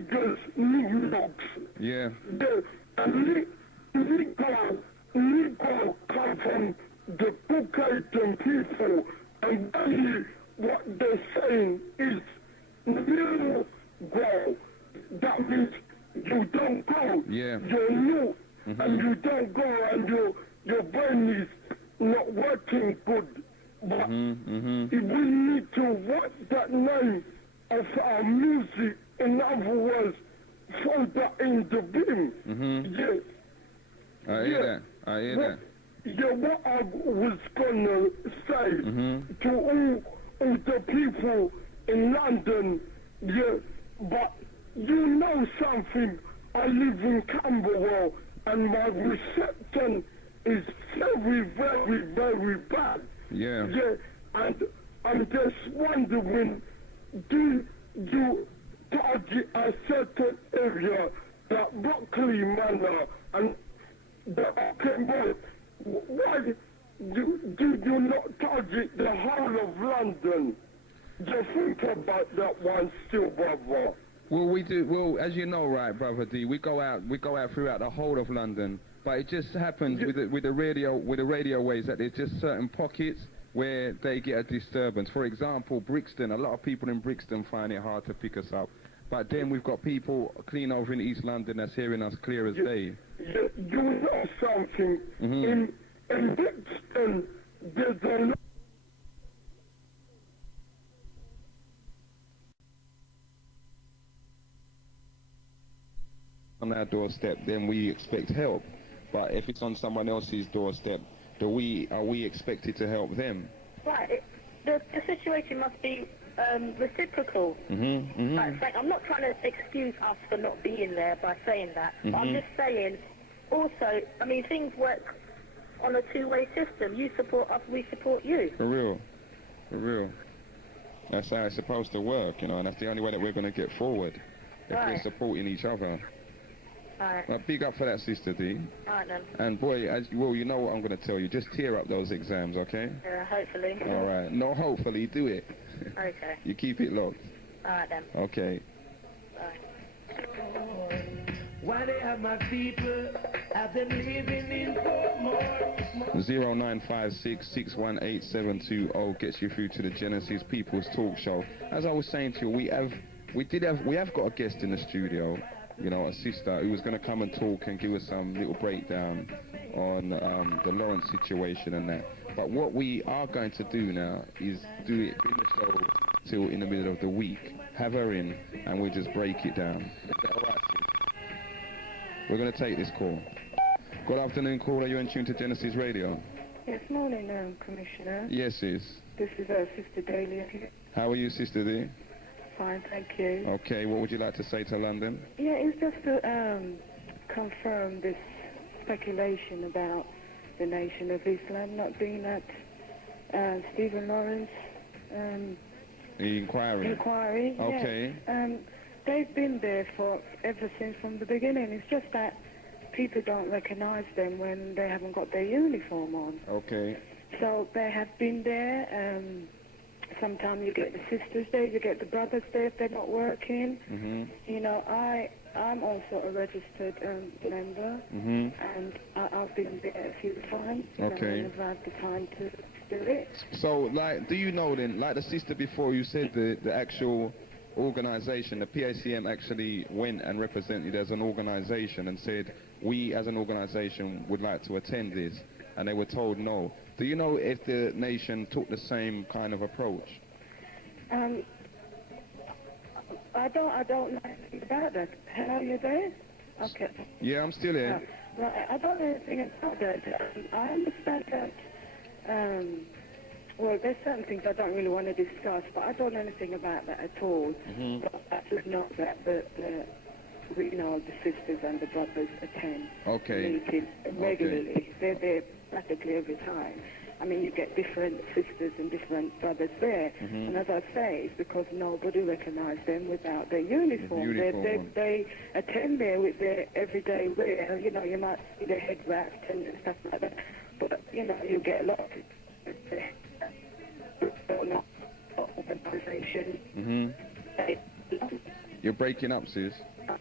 Vegas, New York. Yeah. And legal come from the Caucasian people, and they, what they're saying is new grow. That means you don't go. Yeah. You're new, and you don't go, and your brain is not working good. But we need to watch that name of our music. In other words, throw that in the bin. Yeah. I hear that. Yeah, what I was gonna say to all the people in London, yeah, but you know something, I live in Camberwell and my reception is very, very, very bad. Yeah. Yeah, and I'm just wondering, do you target a certain area, that Broccoli Manor and the Oakenwood? Why do you not target the whole of London? Just think about that one still, brother. Well, we do. Well, as you know, right, brother D, we go out throughout the whole of London. But it just happens with the radio waves that there's just certain pockets where they get a disturbance. For example, Brixton. A lot of people in Brixton find it hard to pick us up. But then we've got people clean over in East London that's hearing us clear as day. You know something? In Brixton, there's a lot. On our doorstep, then we expect help. But if it's on someone else's doorstep, are we expected to help them? Right. The situation must be reciprocal. Like, I'm not trying to excuse us for not being there by saying that. But I'm just saying, also, I mean, things work on a two-way system. You support us, we support you. For real. That's how it's supposed to work, you know, and that's the only way that we're going to get forward. If we're supporting each other. Alright. Big up for that, Sister D. Alright then. And boy, you know what I'm going to tell you. Just tear up those exams, okay? Yeah, hopefully. Alright. No, hopefully, do it. Okay. You keep it locked. Alright then. Okay. Why they have my people, have them living in more. 0956-618-720 gets you through to the Genesis People's Talk Show. As I was saying to you, we have got a guest in the studio. You know, a sister who was going to come and talk and give us some little breakdown on the Lawrence situation and that. But what we are going to do now is bring the show till in the middle of the week, have her in, and we'll just break it down. Is that all right? We're going to take this call. Good afternoon, caller. You're in tune to Genesis Radio. Yes, morning, Commissioner. Yes, sis. This is Sister Dahlia here. How are you, Sister D? Fine, thank you. Okay, what would you like to say to London? Yeah, it's just to confirm this speculation about the Nation of Islam not being at Stephen Lawrence the inquiry. Okay. Yeah. They've been there ever since from the beginning. It's just that people don't recognize them when they haven't got their uniform on. Okay. So they have been there. Sometimes you get the sisters there, you get the brothers there if they're not working. You know, I'm also a registered member, and I've been there a few times. Okay. And I've had the time to do it. So, like, do you know then, like the sister before, you said the actual organization, the PACM actually went and represented as an organization and said, we as an organization would like to attend this, and they were told no. Do you know if the nation took the same kind of approach? I don't know anything about that. Hello, you there? Okay. Yeah, I'm still here. Right, I don't know anything about that. I understand that, well, there's certain things I don't really want to discuss, but I don't know anything about that at all. But I just know that the sisters and the brothers attend meetings regularly. They're there practically every time. I mean, you get different sisters and different brothers there. And as I say, it's because nobody recognizes them without their uniform. They attend there with their everyday wear. You know, you might see their head wrapped and stuff like that. But, you know, you get a lot of organization. You're breaking up, sis.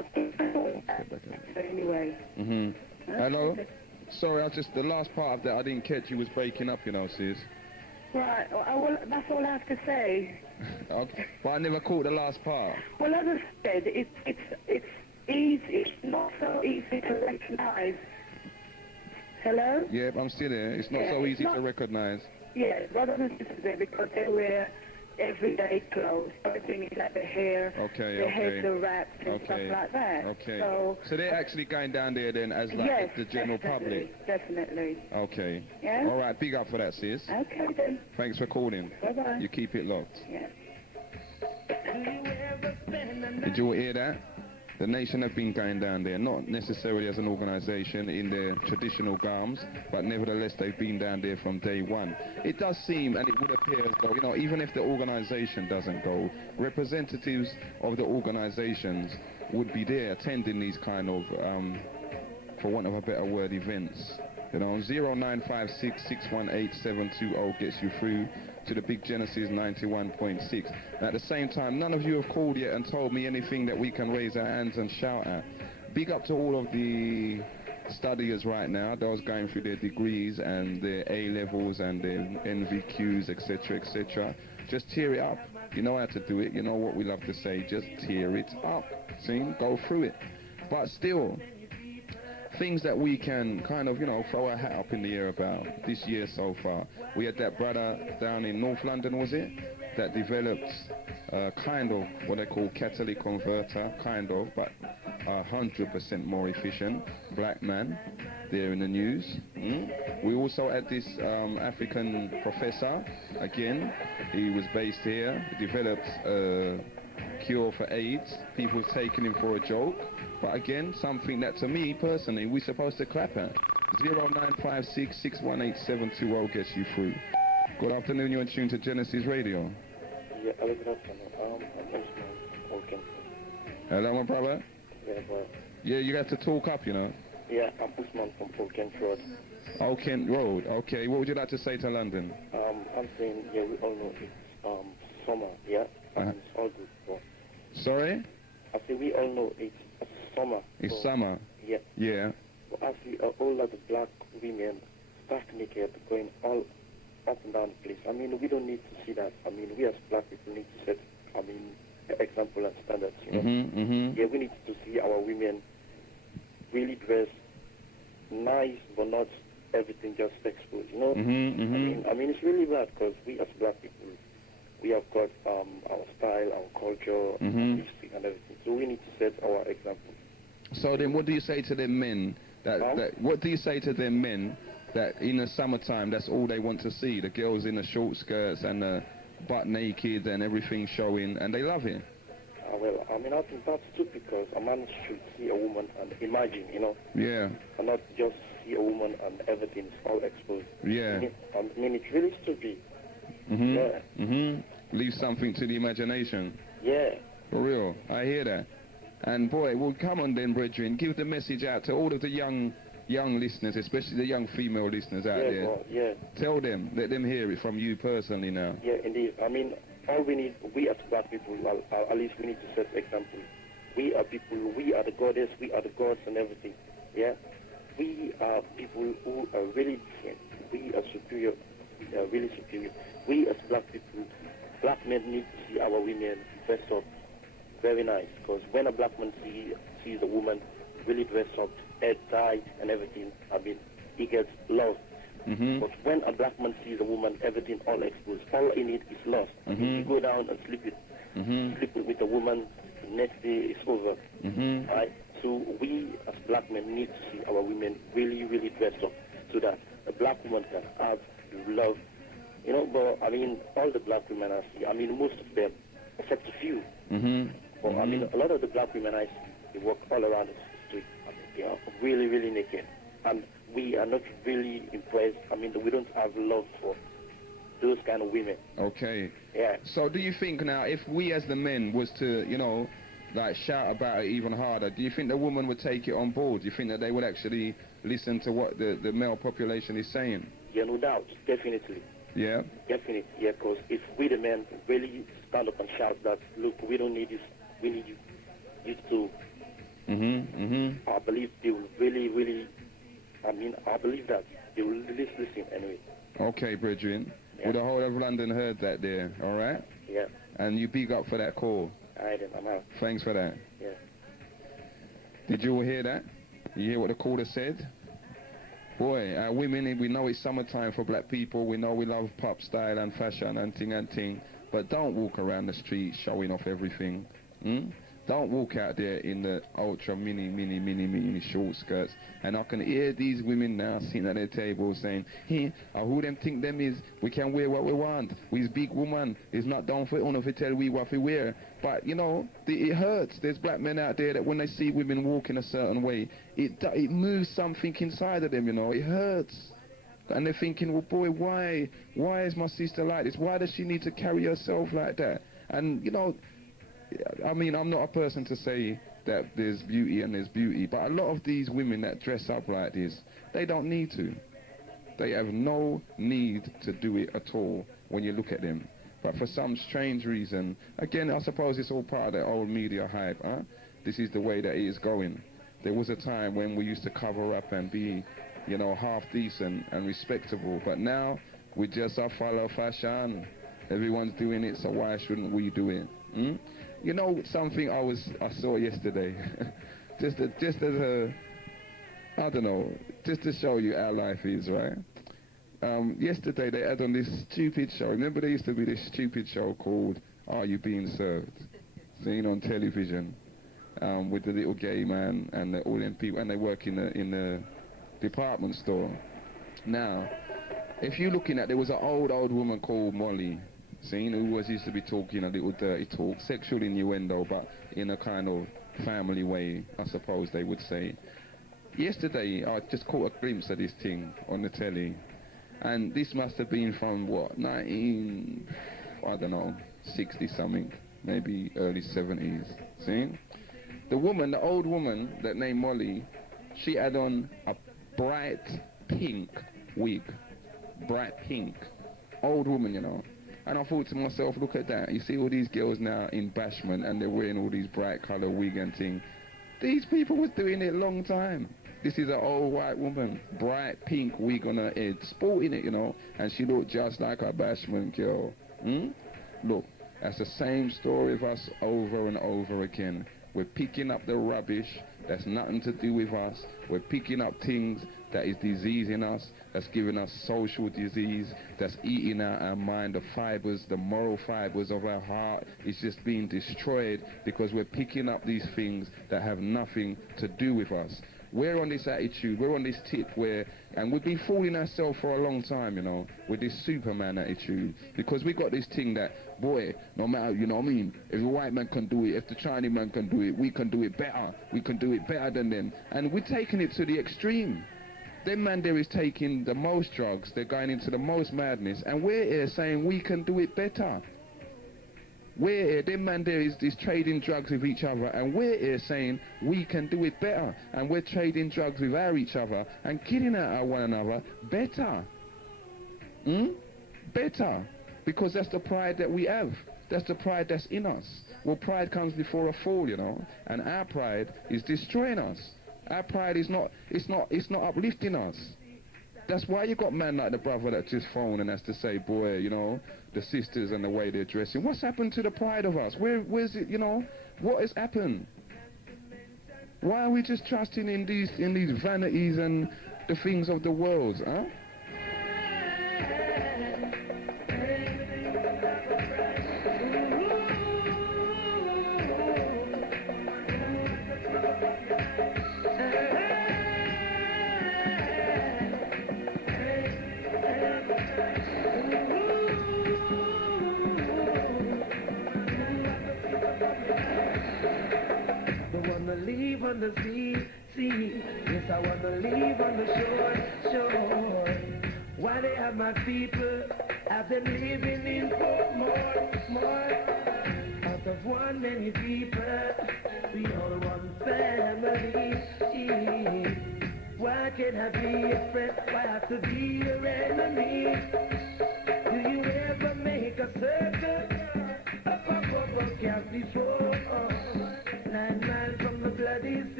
Anyway. Hello? Sorry, the last part of that I didn't catch. You was breaking up, you know, sis. Right, well, that's all I have to say. Okay. But I never caught the last part. Well, as I said, it's easy. It's not so easy to recognize. Hello? Yeah, I'm still there. It's not so easy to recognize. Yeah, brothers and sisters there because they wear everyday clothes. Everything is like the hair, their heads are wrapped and stuff like that. Okay. So they're actually going down there then as like the general public? Definitely. Okay. Yeah? All right, big up for that, sis. Okay then. Thanks for calling. Bye-bye. You keep it locked. Yeah. Did you all hear that? The nation have been going down there, not necessarily as an organisation in their traditional garms, but nevertheless they've been down there from day one. It does seem, and it would appear as though, you know, even if the organisation doesn't go, representatives of the organisations would be there attending these kind of, for want of a better word, events. You know, 0956 618 720 gets you through to the Big Genesis 91.6. At the same time, none of you have called yet and told me anything that we can raise our hands and shout at. Big up to all of the studiers right now, those going through their degrees and their A-levels and their NVQs, etc., etc. Just tear it up. You know how to do it. You know what we love to say. Just tear it up. See? Go through it. But still, things that we can kind of, you know, throw our hat up in the air about this year so far. We had that brother down in North London, was it? That developed kind of what they call catalytic converter, kind of, but 100% more efficient. Black man, there in the news. We also had this African professor, again, he was based here, developed a cure for AIDS. People taking him for a joke. But again, something that to me, personally, we're supposed to clap at. 0956 618 720 gets you through. Good afternoon, you're in tune to Genesis Radio. Yeah, hello, good afternoon. I'm Usman. Hello, my brother? Yeah, bro. Yeah, you have to talk up, you know. Yeah, I'm Usman from Old Kent Road. Old Kent Road, okay. What would you like to say to London? I'm saying, yeah, we all know it's summer, yeah? It's all good, bro. Sorry? I say we all know it's summer. It's so, summer? Yeah. Yeah. But I see all of the black women stark naked going all up and down the place. I mean, we don't need to see that. I mean, we as black people need to set, I mean, example and standards, you know? Yeah, we need to see our women really dressed nice, but not everything just exposed, you know? I mean, it's really bad because we as black people, we have got our style, our culture, our history and everything. So we need to set our example. So then what do you say to them men what do you say to them men that in the summertime that's all they want to see, the girls in the short skirts and the butt naked and everything showing, and they love it? Well, I mean, I think that's true because a man should see a woman and imagine, you know? Yeah. And not just see a woman and everything is all exposed. Yeah. I mean, it's really stupid. Leave something to the imagination. Yeah. For real, I hear that. And boy, well, come on then, brethren, give the message out to all of the young listeners, especially the young female listeners out there. Bro, yeah. Tell them, let them hear it from you personally now. Yeah, indeed. I mean, all we need, we as black people, at least we need to set example. We are people, we are the goddess, we are the gods and everything. Yeah? We are people who are really different. We are superior. We are really superior. We as black people, black men need to see our women dressed up very nice. Because when a black man sees a woman really dressed up, head tied and everything, I mean, he gets lost. But when a black man sees a woman, everything all exposed, all in it is lost. You go down and sleep with a woman, the next day it's over. Right? So we as black men need to see our women really, really dressed up so that a black woman can have love. You know, but I mean, all the black women I see, I mean, most of them, except a few. But I mean, a lot of the black women I see, they walk all around the street. I mean, they are really, really naked. And we are not really impressed. I mean, we don't have love for those kind of women. Okay. Yeah. So do you think now, if we as the men was to, you know, like shout about it even harder, do you think the woman would take it on board? Do you think that they would actually listen to what the male population is saying? Yeah, no doubt. Definitely. Yeah? Definitely, yeah, because if we the men really stand up and shout that, look, we don't need this, we need you to I believe they will really, really, I believe that they will listen anyway. Okay, brethren. Yeah. Well, the whole of London heard that there, all right? Yeah. And you big up for that call. All right, then, I'm out. Thanks for that. Yeah. Did you all hear that? You hear what the caller said? Boy, our women, we know it's summertime for black people. We know we love pop style and fashion and ting. But don't walk around the street showing off everything. Don't walk out there in the ultra mini short skirts. And I can hear these women now sitting at their table saying, hey, who them think them is? We can wear what we want. We's big woman. It's not down for honor to tell we what we wear. But, you know, it hurts. There's black men out there that when they see women walking a certain way, it moves something inside of them, you know. It hurts. And they're thinking, well, boy, why? Why is my sister like this? Why does she need to carry herself like that? And, you know, I mean, I'm not a person to say that there's beauty and there's beauty, but a lot of these women that dress up like this, they don't need to. They have no need to do it at all when you look at them. But for some strange reason, again, I suppose it's all part of the old media hype, huh? This is the way that it is going. There was a time when we used to cover up and be, you know, half decent and respectable, but now we just follow fashion. Everyone's doing it, so why shouldn't we do it? You know something I saw yesterday, just as a, I don't know, just to show you how life is, right? Yesterday they had on this stupid show. Remember there used to be this stupid show called Are You Being Served? Seen on television, with the little gay man and all them people, and they work in the department store. Now, if you're looking at, there was an old woman called Molly, seen, who used to be talking a little dirty talk, sexual innuendo, but in a kind of family way, I suppose they would say. Yesterday, I just caught a glimpse of this thing on the telly, and this must have been from, what, 60-something, maybe early 70s, see? The woman, the old woman that named Molly, she had on a bright pink wig, bright pink, old woman, you know. And I thought to myself, look at that. You see all these girls now in bashment and they're wearing all these bright colour wig and thing. These people was doing it a long time. This is an old white woman, bright pink wig on her head, sporting it, you know, and she looked just like a bashment girl. Look, that's the same story of us over and over again. We're picking up the rubbish that's nothing to do with us. We're picking up things that is diseasing us, that's giving us social disease, that's eating out our mind, the fibers, the moral fibers of our heart. It's just being destroyed because we're picking up these things that have nothing to do with us. We're on this attitude, we're on this tip where, and we've been fooling ourselves for a long time, you know, with this Superman attitude, because we got this thing that, boy, no matter, you know what I mean, if a white man can do it, if the Chinese man can do it, we can do it better, we can do it better than them, and we're taking it to the extreme. Them man there is taking the most drugs, they're going into the most madness, and we're here saying we can do it better. We're here, them man there is trading drugs with each other, and we're here saying we can do it better, and we're trading drugs with each other and killing out one another better. Better, because that's the pride that we have. That's the pride that's in us. Well, pride comes before a fall, you know, and our pride is destroying us. Our pride is not, it's not uplifting us. That's why you got man like the brother that just phoned and has to say, boy, you know, the sisters and the way they're dressing. What's happened to the pride of us? Where's it, you know? What has happened? Why are we just trusting in these vanities and the things of the world, huh? Leave on the sea, yes, I wanna leave on the shore. Why they have my people, have them living in more. Out of one many people, we all one family. Why can't I be a friend, why have to be your enemy? Do you ever make a circle, up, camp before? 9 miles from the bloody sea.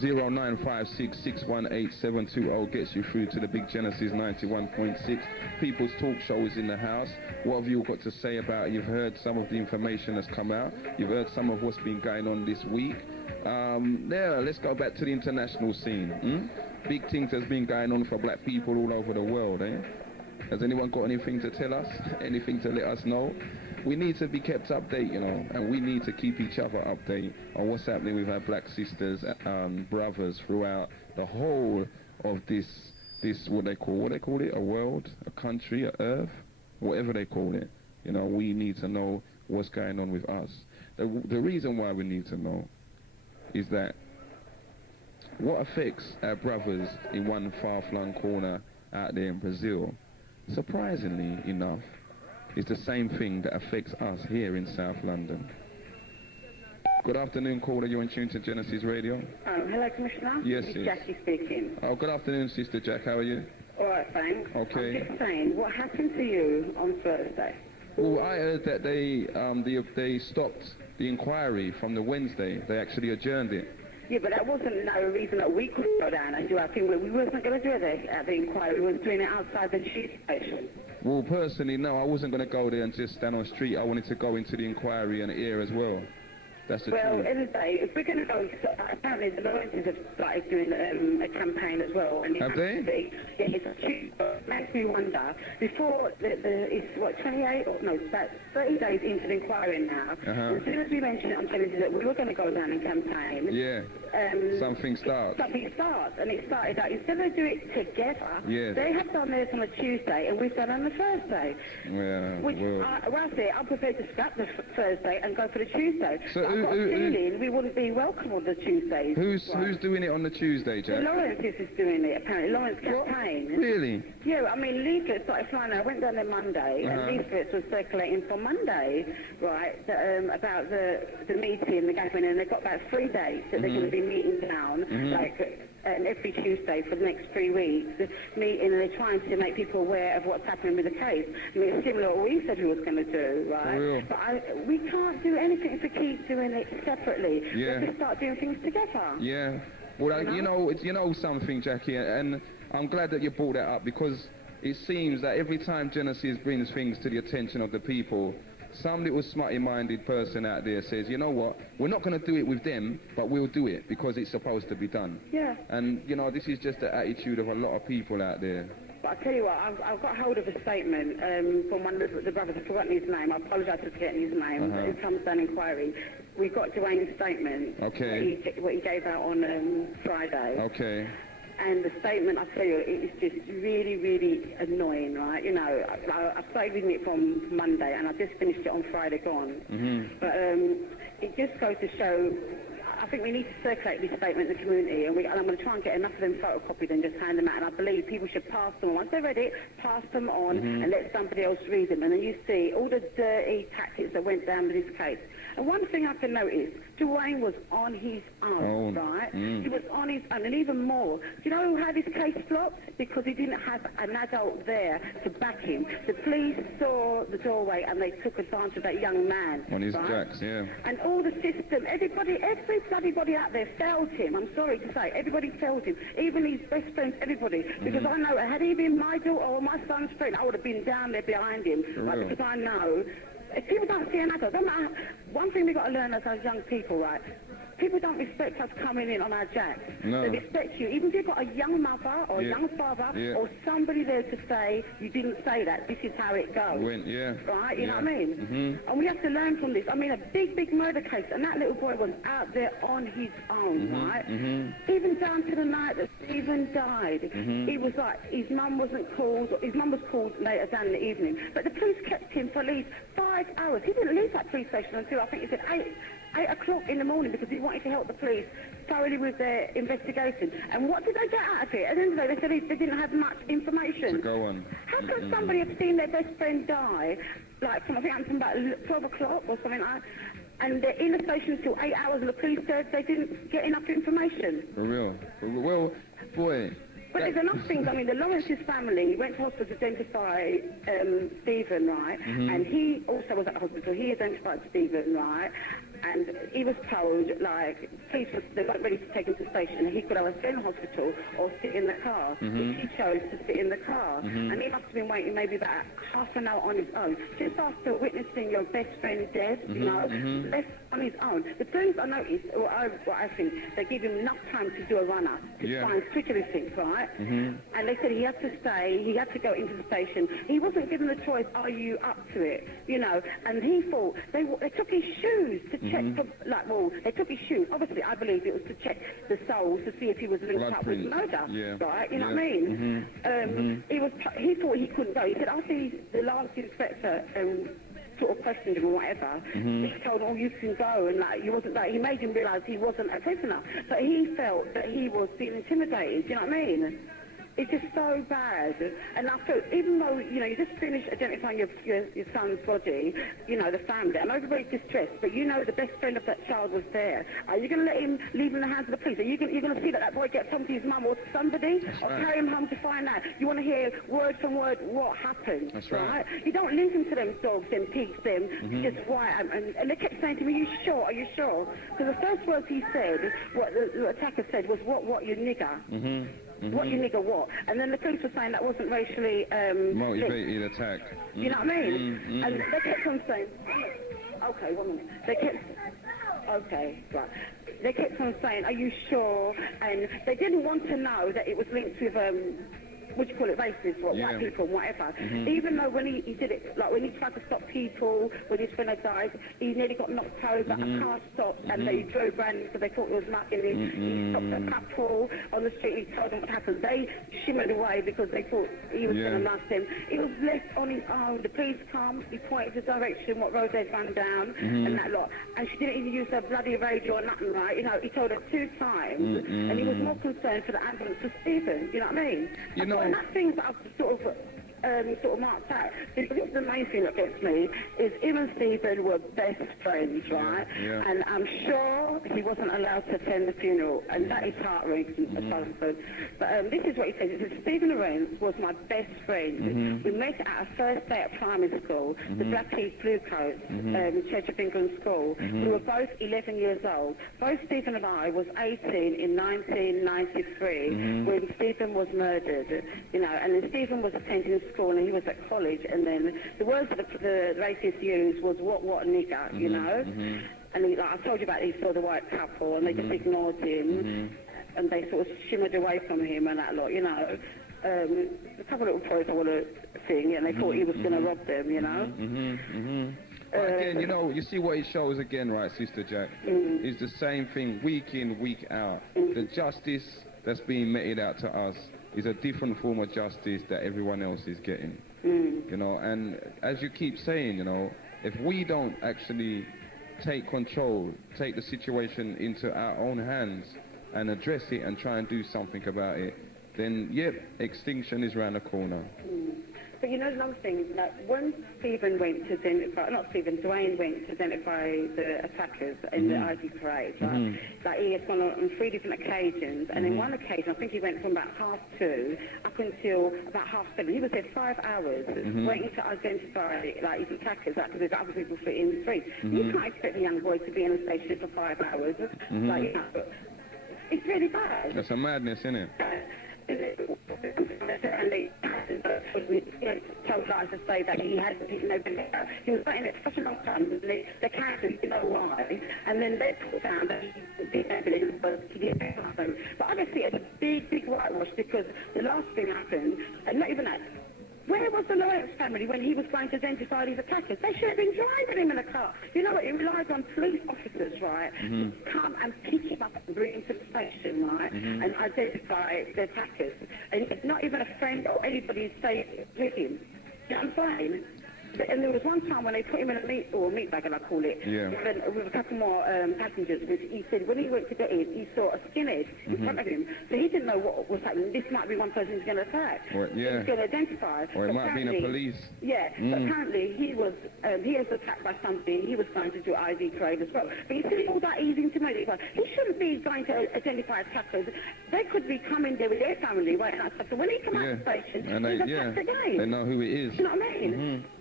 0956618720 gets you through to the Big Genesis 91.6. People's Talk Show is in the house. What have you got to say about it? You've heard some of the information that's come out. You've heard some of what's been going on this week. Let's go back to the international scene. Big things has been going on for black people all over the world. Has anyone got anything to tell us? Anything to let us know? We need to be kept updated, and we need to keep each other updated on what's happening with our black sisters and brothers throughout the whole of this what they call it, a world, a country, a earth, whatever they call it. We need to know what's going on with us. The reason why we need to know is that what affects our brothers in one far-flung corner out there in Brazil, surprisingly enough, is the same thing that affects us here in South London. Good afternoon, caller. You're in tune to Genesis Radio. Hello, Commissioner. Yes, it's yes. Jackie speaking. Oh, good afternoon, Sister Jack. How are you? All right, thanks. Okay. I'm just saying, what happened to you on Thursday? Well, I heard that they stopped the inquiry from the Wednesday. They actually adjourned it. Yeah, but that wasn't no reason that we couldn't go down and do our thing. We wasn't going to do it at the inquiry. We was doing it outside the tube station. Well, personally, no, I wasn't going to go there and just stand on the street. I wanted to go into the inquiry and hear as well. That's the Well, truth. in the day, if we're going to go, apparently the Lawrences have started doing a campaign as well. And Have they? Yeah, it's a tube. It makes me wonder. Before, it's what, 28, or no, about 30 days into the inquiry now. As soon as we mentioned it on television that we were going to go down and campaign. Yeah. Something starts. Something starts, and it started out, instead of doing it together, Yes. they have done theirs on a Tuesday, and we've done it on the Thursday. Yeah. Which, I'm prepared to scrap the Thursday and go for the Tuesday. So I've got a feeling we wouldn't be welcome on the Tuesdays. Who's doing it on the Tuesday, Jack? Lawrence is doing it, apparently. Lawrence campaign. Really? Yeah, I mean, leaflets started flying. I went down there Monday, and leaflets were circulating for Monday, right, about the meeting, the gathering, and they've got about 3 dates that they're going to be meeting down, like every Tuesday for the next 3 weeks, meeting, and they're trying to make people aware of what's happening with the case. I mean, it's similar to what we said we was going to do, right? For real. But we can't do anything if we keep doing it separately. Yeah. We have to start doing things together. Yeah. Well, you know something, Jackie, and I'm glad that you brought that up, because it seems that every time Genesis brings things to the attention of the people, some little smutty-minded person out there says, you know what, we're not going to do it with them, but we'll do it because it's supposed to be done. Yeah. And, this is just the attitude of a lot of people out there. But I tell you what, I've got hold of a statement from one of the brothers. I've forgotten his name. I apologise for forgetting his name. It comes down inquiry. We got Dwayne's statement. Okay. What he gave out on Friday. Okay. And the statement, I tell you, it is just really, really annoying, right? I started reading it from Monday, and I just finished it on Friday gone. But it just goes to show, I think we need to circulate this statement in the community, and I'm going to try and get enough of them photocopied and just hand them out. And I believe people should pass them on. Once they've read it, pass them on and let somebody else read them. And then you see all the dirty tactics that went down with this case. And one thing I can notice, Dwayne was on his own, right? He was on his own, and even more. Do you know how this case flopped? Because he didn't have an adult there to back him. The police saw the doorway, and they took advantage of that young man. On his right? jacks, yeah. And all the system, everybody out there failed him. I'm sorry to say, everybody failed him. Even his best friends, everybody. Because I know, had he been my daughter or my son's friend, I would have been down there behind him. Right? Because I know, if people don't see an adult, one thing we've got to learn as young people, right? People don't respect us coming in on our jacks. No. They respect you. Even if you've got a young mother or a young father or somebody there to say, you didn't say that, this is how it goes. Right? You know what I mean? And we have to learn from this. I mean, a big murder case, and that little boy was out there on his own, right? Even down to the night that Stephen died, he was like, his mum wasn't called, his mum was called later down in the evening, but the police kept him for at least 5 hours. He didn't leave that police station until, I think he said 8 o'clock in the morning, because he wanted to help the police thoroughly with their investigation. And what did they get out of it? At the end of the day, they said they didn't have much information. To go on. How can somebody have seen their best friend die, like from, I think, from about 12 o'clock or something like that, and they're in the station until 8 hours, and the police said they didn't get enough information? For real. Well, boy... But there's enough things. I mean, the Lawrence's family went to hospital to identify Stephen, right? And he also was at hospital. He identified Stephen, right? and he was told, like, police they weren't ready to take him to the station. He could either stay in the hospital or sit in the car. But he chose to sit in the car, and he must have been waiting maybe about half an hour on his own, just after witnessing your best friend dead, you know, left on his own. The things I noticed, or what I think, they give him enough time to do a runner, to try and switch everything, right? And they said he had to stay, he had to go into the station. He wasn't given the choice, are you up to it, you know? And he thought, they took his shoes to check, for, like, well, they took his shoes. Obviously, I believe it was to check the soles to see if he was linked up with murder, right? You know what I mean? He thought he couldn't go. He said, after the last inspector sort of questioned him or whatever, he told him, oh, you can go, and like, he wasn't that. He made him realise he wasn't a prisoner. But he felt that he was being intimidated, you know what I mean? It's just so bad. And I felt, even though, you know, you just finished identifying your son's body, you know, the family, and everybody's distressed, but you know the best friend of that child was there. Are you going to let him leave in the hands of the police? Are you going to see that boy gets home to his mum or somebody? Or carry him home to find out? You want to hear word from word what happened, right? You don't listen to them dogs, them pigs, them, just why. And they kept saying to me, are you sure? Are you sure? Because the first words he said, what the attacker said was, what, you nigger? What you nigger what? And then the police were saying that wasn't racially motivated attack. You know what I mean? And they kept on saying, okay, 1 minute. They kept, okay, right. They kept on saying, are you sure? And they didn't want to know that it was linked with what do you call it, racist, white people, whatever. Even though when he did it, like when he tried to stop people, when his friend had died, he nearly got knocked over, a car stopped, and they drove around because they thought it was nothing. He stopped a couple on the street, he told them what happened. They shimmered away because they thought he was going to last him. He was left on his own. The police come, he pointed the direction, what road they'd run down, and that lot. And she didn't even use her bloody radio or nothing, right? You know, he told her 2 times, and he was more concerned for the ambulance for Stephen, you know what I mean? You know, and that thing that I've sort of marked out, the main thing that gets me is him and Stephen were best friends, right? And I'm sure he wasn't allowed to attend the funeral, and that is heart-wrenching as far as I'm concerned. But this is what he said. He said, Stephen Lorenz was my best friend. We met at our first day at primary school, the Blackheath Bluecoats, Church of England school. We were both 11 years old. Both Stephen and I was 18 in 1993 when Stephen was murdered, you know, and then Stephen was attending school and he was at college, and then the words that the racist used was what nigger, you know, and he, like I told you about, he saw the white couple and they just ignored him, and they sort of shimmered away from him and that lot, you know. A couple of little boys I want to sing, and they thought he was going to rob them, you know. Again, you know, you see what it shows again, right, Sister Jack? It's the same thing week in, week out. The justice that's being meted out to us is a different form of justice that everyone else is getting. You know, and as you keep saying, you know, if we don't actually take control, take the situation into our own hands and address it and try and do something about it, then, yep, extinction is around the corner. But you know another thing, like when Stephen went to identify, Dwayne went to identify the attackers in the ID parade, right? Like he had gone on 3 different occasions, and in one occasion, I think he went from about 2:30 up until about 7:30. He was there 5 hours waiting to identify like his attackers, because there's other people in the street. You can't expect a young boy to be in a station for 5 hours. Like, you know, it's really bad. That's a madness, isn't it? And they told lies to say that he hadn't taken over there. He was waiting for such a long time, and they cancelled, you know why, and then they found that he didn't believe, but he didn't happen. But I just see it as a big whitewash, because the last thing happened, and not even that, where was the Lorenz family when he was going to identify these attackers? They should have been driving him in a car. You know what? He relies on police officers, right, to come and pick him up and bring him to the station, right, and identify the attackers. And it's not even a friend or anybody safe with him. You know what I'm saying? And there was one time when they put him in a meat bag, and I call it, with a couple more passengers, which he said when he went to get in, he saw a skinhead in front of him. So he didn't know what was happening. This might be one person he's going to attack. He's going to identify. Or it might be the police. But apparently he was attacked by something. He was going to do ID parade as well. But you see all that easy to make it. He shouldn't be going to identify attackers. They could be coming there with their family, right? So when he comes out of the station, he's attacked again. They know who it is. You know what I mean?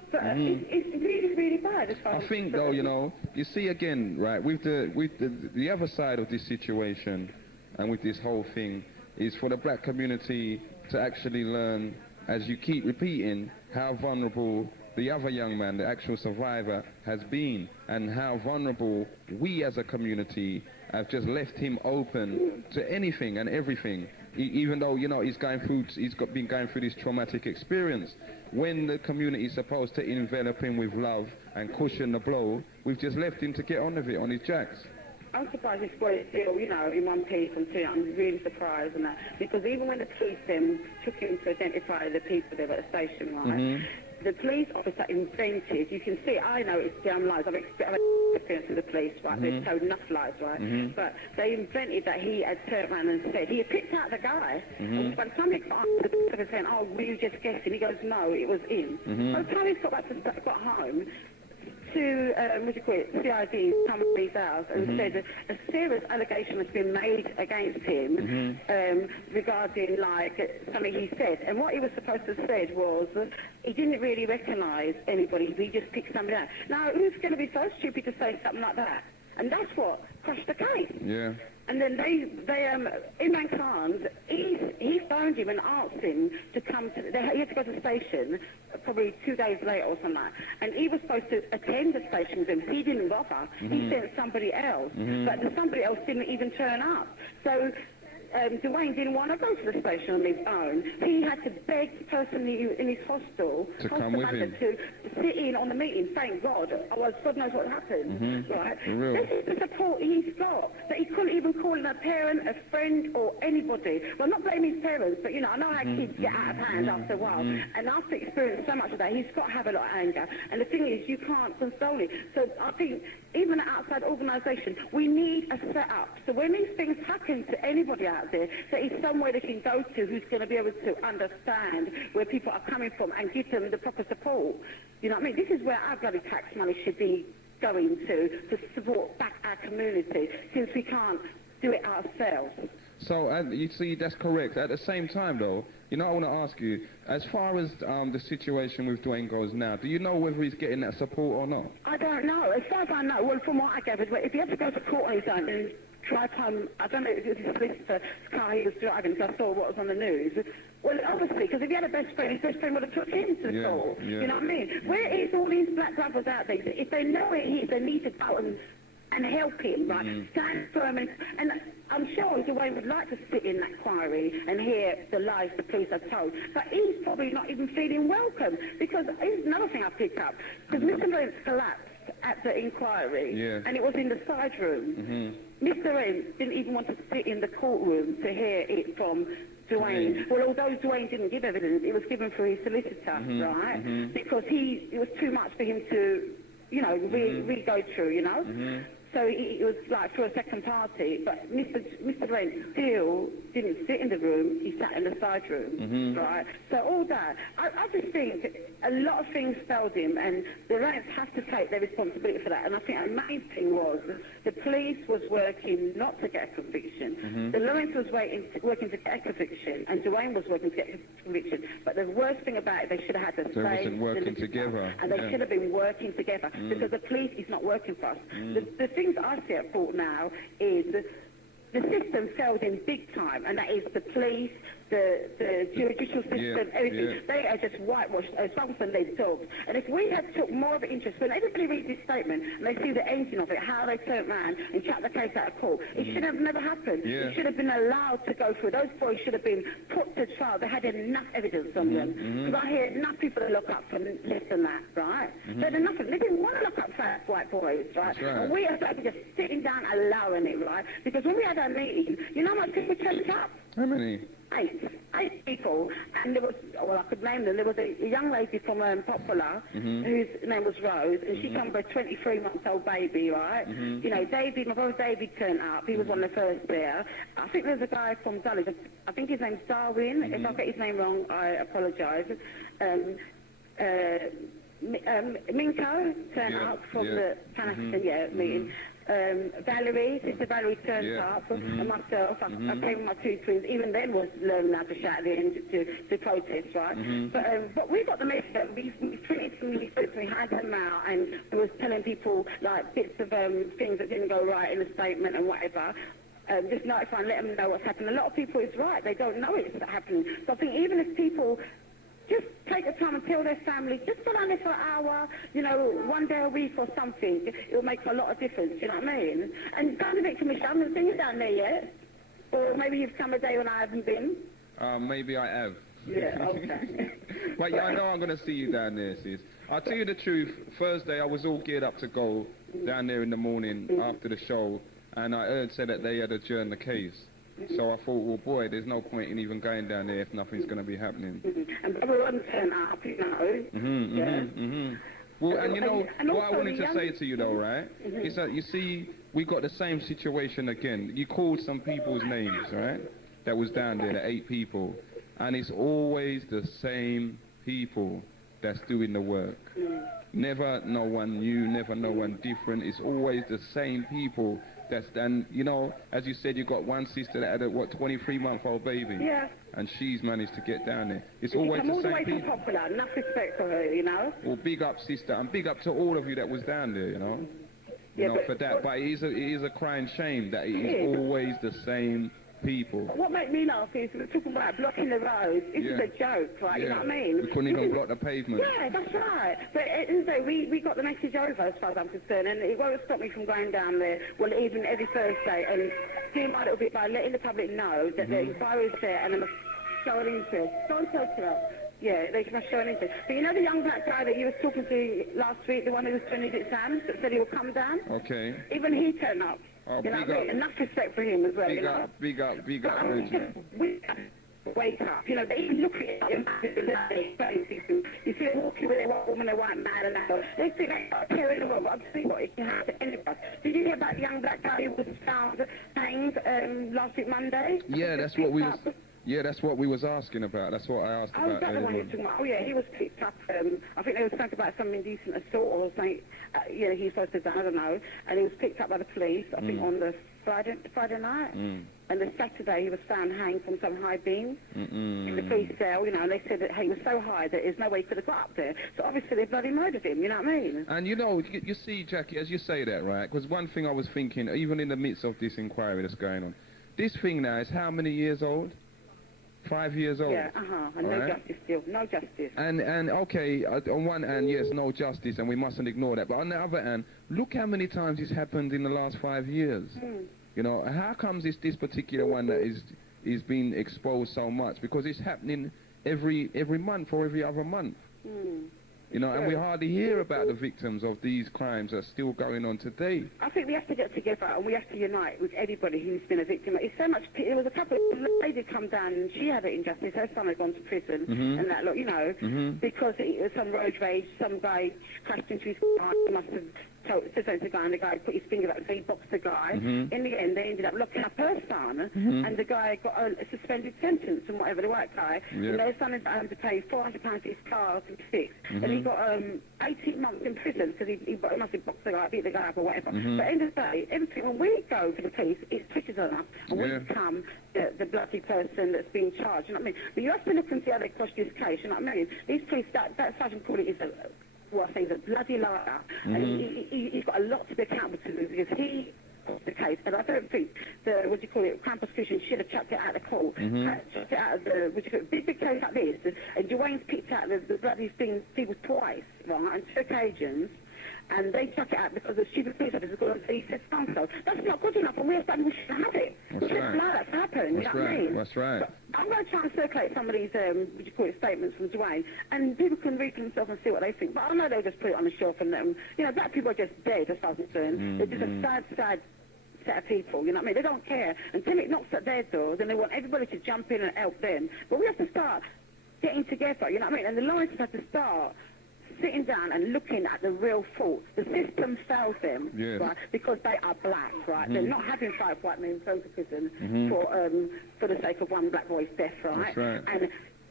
But it's really, really bad. I think, though, you know, you see again, right, with the other side of this situation and with this whole thing is for the black community to actually learn, as you keep repeating, how vulnerable the other young man, the actual survivor, has been, and how vulnerable we as a community have just left him open to anything and everything, even though, you know, he's been going through this traumatic experience. When the community is supposed to envelop him with love and cushion the blow, we've just left him to get on with it on his jacks. I'm surprised he's got it still, you know, in one piece and two. I'm really surprised on that. Because even when the police took him to identify the people there at the station, right, the police officer invented, you can see, I know it's damn lies, I've experienced with the police, right, they've told enough lies, right, but they invented that he had turned around and said, he had picked out the guy, and by the time he got the police officer saying, oh, were you just guessing? He goes, no, it was him. By the time he got home, to, CID, Somebody's house, and said a serious allegation has been made against him regarding, like, something he said. And what he was supposed to have said was he didn't really recognise anybody, he just picked somebody out. Now, who's going to be so stupid to say something like that? And that's what crushed the case. Yeah. And then Imran Khan, he phoned him and asked him to come to, he had to go to the station probably 2 days later or something like that. And he was supposed to attend the station with him. He didn't bother. He sent somebody else. But somebody else didn't even turn up. So Dwayne didn't want to go to the station on his own. He had to beg the person in his hostel to come with him, to sit in on the meeting. Thank God. Otherwise, God knows what happened. Right? This is the support he's got. That he couldn't even call in a parent, a friend, or anybody. Well, not blaming his parents, but you know, I know how kids get out of hand after a while. And after experiencing so much of that, he's got to have a lot of anger. And the thing is, you can't console it. So I think even an outside organisation, we need a set-up. So when these things happen to anybody out there is somewhere they can go to who's going to be able to understand where people are coming from and give them the proper support. You know what I mean? This is where our bloody tax money should be going to support back our community, since we can't do it ourselves. So, you see, that's correct. At the same time, though, you know, I want to ask you, as far as the situation with Dwayne goes now, do you know whether he's getting that support or not? I don't know. As far as I know, well, from what I gathered, if he had to go to court on his own and drive home, I don't know if it was his solicitor's car he was driving, because I saw what was on the news. Well, obviously, because if he had a best friend, his best friend would have took him to the court. You know what I mean? Where is all these black brothers out there? If they know where he is, they need to go and help him, right? Stand firm, and I'm sure Dwayne would like to sit in that inquiry and hear the lies the police have told, but he's probably not even feeling welcome, because here's another thing I picked up, because Mr. Lentz collapsed at the inquiry, and it was in the side room. Mr. Lentz didn't even want to sit in the courtroom to hear it from Dwayne. Well, although Dwayne didn't give evidence, it was given through his solicitor, right? Because it was too much for him to, you know, re-go through, you know? So it was like for a second party, but Mr. Brent still didn't sit in the room, he sat in the side room, right? So all that, I just think a lot of things failed him, and the Rents have to take their responsibility for that. And I think the main thing was the police was working not to get a conviction, the Lawrence was working to get a conviction, and Dwayne was working to get a conviction. But the worst thing about it, they should have had the same working together, and they should have been working together, because the police is not working for us. The things I see at fault now is the system failed in big time, and that is the police, the judicial system, everything. They are just whitewashed as something they've dogs. And if we had took more of an interest, when everybody reads this statement and they see the engine of it, how they turned around and chucked the case out of court, it should have never happened. It should have been allowed to go through. Those boys should have been put to trial. They had enough evidence on them. Because I hear enough people that look up for less than that, right? They had enough. They didn't want to look up fat white boys, right? And we are just sitting down allowing it, right? Because when we had our meeting, you know how much people turned up? How many? Eight people, and there was, well, I could name them. There was a young lady from Popular, whose name was Rose, and she came with a 23-month-old baby, right? You know, David, my brother David turned up. He was one of the first there. I think there's a guy from Dulwich. I think his name's Darwin. If I get his name wrong, I apologise. Minko turned up from the Pan-African meeting. Valerie, Sister Valerie turned up, and myself. I came with my two twins. Even then was learning how to shout at the end to protest, right? But we got the message that we printed some leaflets, we had them out, and we was telling people like bits of things that didn't go right in the statement and whatever. Just notify and let them know what's happened. A lot of people is right; they don't know it's happening. So I think even if people just take the time and tell their family, just go down there for an hour, you know, one day a week or something. It'll make a lot of difference, you know what I mean? And go to the commission. I haven't seen you down there yet. Or maybe you've come a day when I haven't been. Maybe I have. Yeah, okay. But yeah, I know I'm going to see you down there, sis. I'll tell you the truth. Thursday, I was all geared up to go down there in the morning after the show, and I heard say that they had adjourned the case. So I thought, well, boy, there's no point in even going down there if nothing's going to be happening. And everyone turn up, you know. Well, and you know, what I wanted to say to you, though, right, is that, you see, we got the same situation again. You called some people's names, right, that was down there, the 8 people, and it's always the same people that's doing the work. Never no one new, never no one different. It's always the same people. And, you know, as you said, you got one sister that had a, 23-month-old baby? Yeah. And she's managed to get down there. It's always the same people. Popular. Enough respect for her, you know? Well, big up, sister, and big up to all of you that was down there, you know? You know, for that. But it is a crying shame that it is always the same people. What made me laugh is we're talking about blocking the roads. This is a joke, right? You know what I mean? We couldn't even block the pavement. Yeah, that's right. But we got the message over as far as I'm concerned, and it won't stop me from going down there, well, even every Thursday, and doing my little bit by letting the public know that the inquiry is there and they must show an interest. Go and tell to us. Yeah, they must show an interest. But you know the young black guy that you were talking to last week, the one who was doing his exams, that said he would come down? Okay. Even he turned up. Oh, you know what I mean? Enough respect for him as well, you know? Big up, Reggie. Wake up. You know, they even look at it. You see them walking with a white woman, a white man, and that. They think they start tearing the world. I'm seeing what it can happen to anyone. Did you hear about the young black guy who was found hanged last week Monday? Yeah, that's what we was... Yeah, that's what we was asking about. That's what I asked about. Oh, that's the one you're talking about. Oh, yeah, he was picked up. I think they were talking about some indecent assault or something. Yeah, he's supposed to have done, I don't know. And he was picked up by the police, I think, on the Friday night. And the Saturday, he was found hanged from some high beam in the police cell, you know, and they said that he was so high that there's no way he could have got up there. So obviously they bloody murdered him, you know what I mean? And you know, you see, Jackie, as you say that, right, because one thing I was thinking, even in the midst of this inquiry that's going on, this thing now is how many years old? 5 years old. Yeah, and no justice still, no justice. And okay, on one hand, yes, no justice, and we mustn't ignore that. But on the other hand, look how many times it's happened in the last 5 years. You know, how comes it's this particular one that is being exposed so much? Because it's happening every month or every other month. You know, and we hardly hear about the victims of these crimes that are still going on today. I think we have to get together and we have to unite with everybody who's been a victim. It's so much... There was a couple of ladies come down and she had an injustice. Her son had gone to prison and that, look, you know, because it was some road rage, some guy crashed into his car, he must have said something to the guy, and the guy put his finger up and he boxed the guy. In the end, they ended up locking up her son, and the guy got a suspended sentence and whatever, the white guy. And their son had to pay £400 for his car to be fixed. And he got 18 months in prison because he must have boxed the guy, beat the guy up or whatever. But at the end of the day, everything, when we go for the police, it's twitches on us, and we become the bloody person that's being charged, you know what I mean? But you have to look and see how they cross this case, you know what I mean? These police, that Sergeant Cooley is what I say is a bloody liar, and he's got a lot to be accountable to because he got the case, and I don't think the, Crown prosecution should have chucked it out of the court, chucked it out of the, big case like this, and Dwayne's picked out the bloody thing, people twice, right, on 2 occasions, and they chuck it out because the stupid police officer he said so. That's not good enough, and we shouldn't have it. We shouldn't allow that to happen, you know what I mean? That's right. So I'm going to try and circulate some of these, statements from Dwayne, and people can read for themselves and see what they think. But I know they'll just put it on the shelf and, you know, black people are just dead as far as I'm concerned. They're just a sad set of people, you know what I mean? They don't care. Until it knocks at their door, then they want everybody to jump in and help them. But we have to start getting together, you know what I mean? And the Lions have to start sitting down and looking at the real fault. The system fails them, right, because they are black, right? They're not having 5 white men thrown to prison for the sake of one black boy's death, right? That's right. And